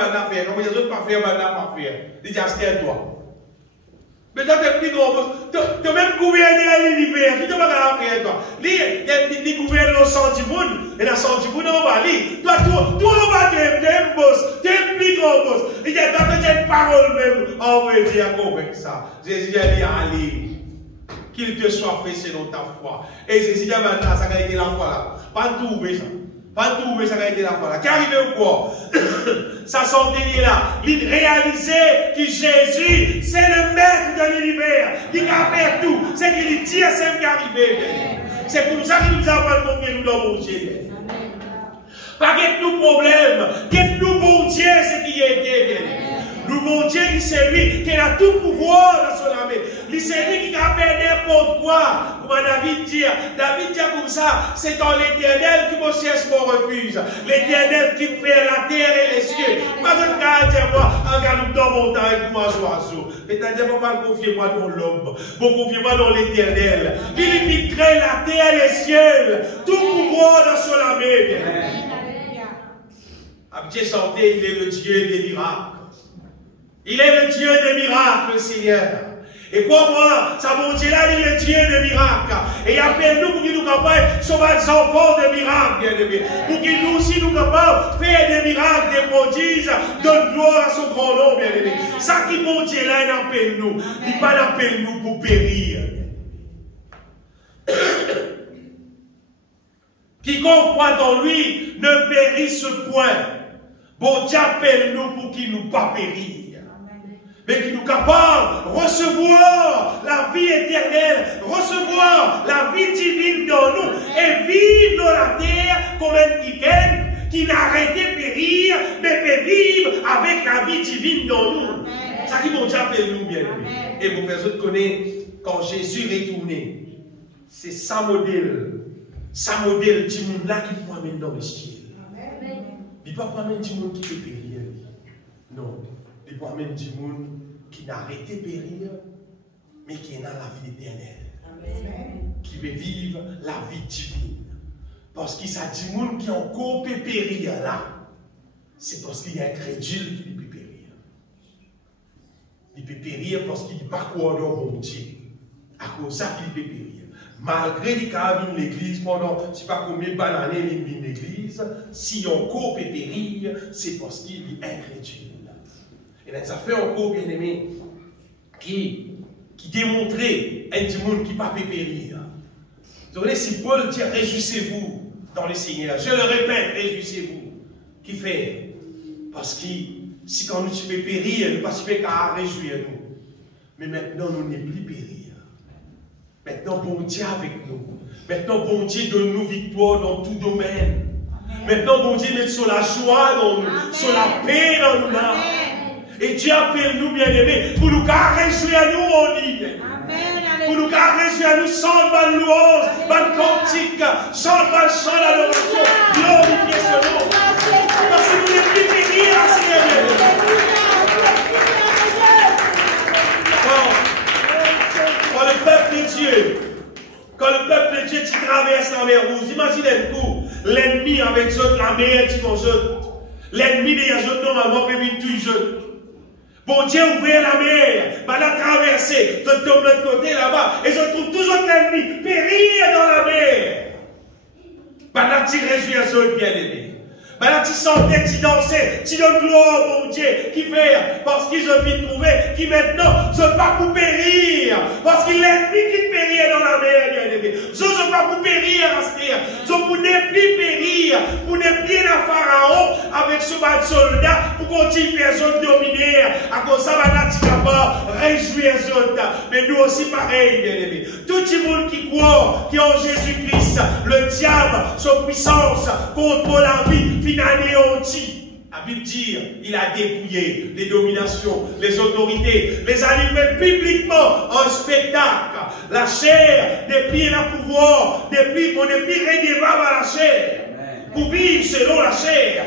quand les autres pas faire, pas faire. Il dit, c'est toi. Mais toi, tu es plus gros. Tu as même gouverné l'univers. Tu n'as pas faire toi. Il gouverne le sentiment. Et le sentiment, on va lire. Toi, on va te un boss. Tu es un plus gros boss. Il dit, toi, tu as une parole même. On va dire avec ça. Jésus a dit, allez. Qu'il te soit fait selon ta foi. Et Jésus a dit, maintenant, ça a été la foi là. Pas trouver ça. Pas trouver ça a été la foi là. Qu'arrive ou quoi? Ça s'entendait là. Il réalisait que Jésus, c'est le maître de l'univers. Il a fait tout. C'est qu'il dit, c'est ce qui est arrivé. C'est pour ça qu'il nous a pas confié nous dans mon Dieu. Pas qu'il nous problème. Qu'il nous bon Dieu, c'est qui était. Le bon Dieu, c'est lui qui a tout pouvoir dans son armée. C'est lui qui a fait n'importe quoi. Comme David dit comme ça, c'est dans l'Éternel qui me cherche mon refuge. L'Éternel qui fait la terre et les cieux. Pas un cas, dis-moi, regarde dans mon temps et moi, oiseau. C'est-à-dire, pas confier-moi dans l'homme. Bon, confiez-moi dans l'Éternel. Lui qui crée la terre et les cieux. Tout pouvoir dans son armée. Dieu santé, il est le Dieu des miracles. Il est le Dieu des miracles, le Seigneur. Et quoi, moi, ça mon Dieu là, il est le Dieu des miracles. Et il appelle nous pour qu'il nous capable de sauver des enfants de miracles, bien aimés. Pour qu'il nous aussi nous capable de faire des miracles, des prodiges, donne gloire à son grand nom, bien aimé. Ça qui mon Dieu là, il appelle nous. Il ne pas appelle nous pour périr. Quiconque croit dans lui ne périsse point. Bon Dieu appelle nous pour qu'il ne nous pas périr. Mais qui nous capable de recevoir la vie éternelle, recevoir la vie divine dans nous et vivre dans la terre comme un quiconque qui n'a arrêté de périr, mais peut vivre avec la vie divine dans nous. C'est ça qui mon Dieu appelle nous bien. Et mon frère, je connais quand Jésus est retourné. C'est sa modèle du monde là qui nous amène dans le ciel. Il ne peut pas amener du monde qui peut périr. Non. Il peut amener du monde qui n'a arrêté de périr, mais qui est dans la vie éternelle. Qui veut vivre la vie divine. Parce qu'il s'agit du monde qui encore peut périr là. C'est parce qu'il y a un crédule qui peut périr. Il peut périr parce qu'il n'est pas croire dans mon Dieu. À cause de ça qu'il peut périr. Malgré qu'il a vu l'église pendant, je ne sais pas combien d'années il vit l'église, si encore peut périr, c'est parce qu'il est incrédule. Et là, ça fait encore, bien aimé, qui démontrait un monde qui ne peut pas périr. Vous savez, si Paul dit réjouissez-vous dans le Seigneur, je le répète, réjouissez-vous. Qui fait? Parce que si quand nous pouvons périr, nous ne pouvons pas réjouir nous. Mais maintenant, nous n'est plus périr. Maintenant, bon Dieu avec nous. Maintenant, bon Dieu donne-nous victoire dans tout domaine. Maintenant, bon Dieu met sur la joie dans nous, sur la paix dans nous. Et Dieu appelle nous bien-aimés pour nous réjouir nous en lui. Amen. pour nous réjouir, nous chantons bonne louange, bonne cantique, chante bonne chant d'adoration, glorifier ce nom. Parce que vous n'êtes plus périr à Seigneur. Quand le peuple de Dieu, qui traverse la mer rouge, imaginez le coup, l'ennemi avec eux, la mer qui conjoute, l'ennemi des eux, normalement, peut venir tout jeune. Bon Dieu ouvert la mer, va la traverser, je tombe de l'autre côté là-bas, et je trouve toujours l'ennemi périr dans la mer. Va la tirer sur les autres bien-aimés. Ben là, tu sentais, tu dansais, tu donnes gloire au bon Dieu, qui fait, parce qu'ils ont vite trouvé, qui maintenant, ne pas pour périr, parce qu'il l'ennemi qui périt dans la mer, bien aimé. Je ne pas pour périr à ce terre, je pour ne plus périr, pour ne plus la Pharaon, avec ce bas de soldats, pour continuer les autres dominer, à cause ça, va tu pas réjouir les autres. Mais nous aussi, pareil, bien aimé. Tout le monde qui croit, qui est en Jésus-Christ, le diable, son puissance, contre la vie, anéanti. La Bible dit, il a dépouillé les dominations, les autorités, les a livrés publiquement en spectacle. La chair, depuis le pouvoir, depuis on n'est plus rédévable à la chair. Pour vivre selon la chair,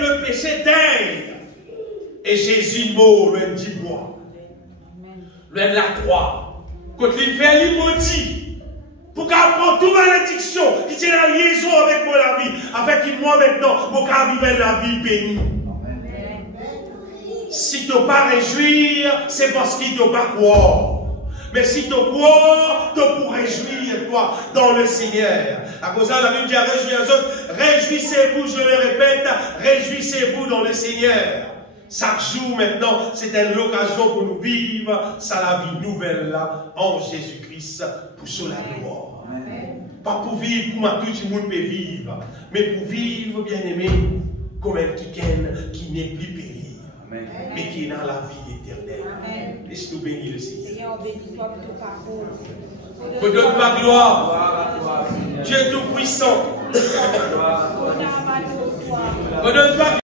le péché d'aigle. Et Jésus mort, le dit moi. Le la croix. Quand il fait l'immaudit. Pour qu'apprendre toute malédiction qui tient la liaison avec moi la vie, afin que moi maintenant, pour qu'à vivre la vie bénie. Si tu n'as pas réjouir, c'est parce qu'il ne t'a pas croire. Mais si tu crois, tu pourras réjouir toi dans le Seigneur. À cause de la Bible dit à réjouissez-vous, je le répète, réjouissez-vous dans le Seigneur. Chaque jour maintenant, c'est l'occasion pour nous vivre ça la vie nouvelle là, en Jésus-Christ, pour sur la gloire. Pas pour vivre comme tout le monde peut vivre, mais pour vivre, bien aimé, comme un quelqu'un qui n'est plus périr, mais qui est dans la vie éternelle. Laisse-nous bénir le Seigneur. Redonne ma gloire. Dieu tout puissant. Redonne ma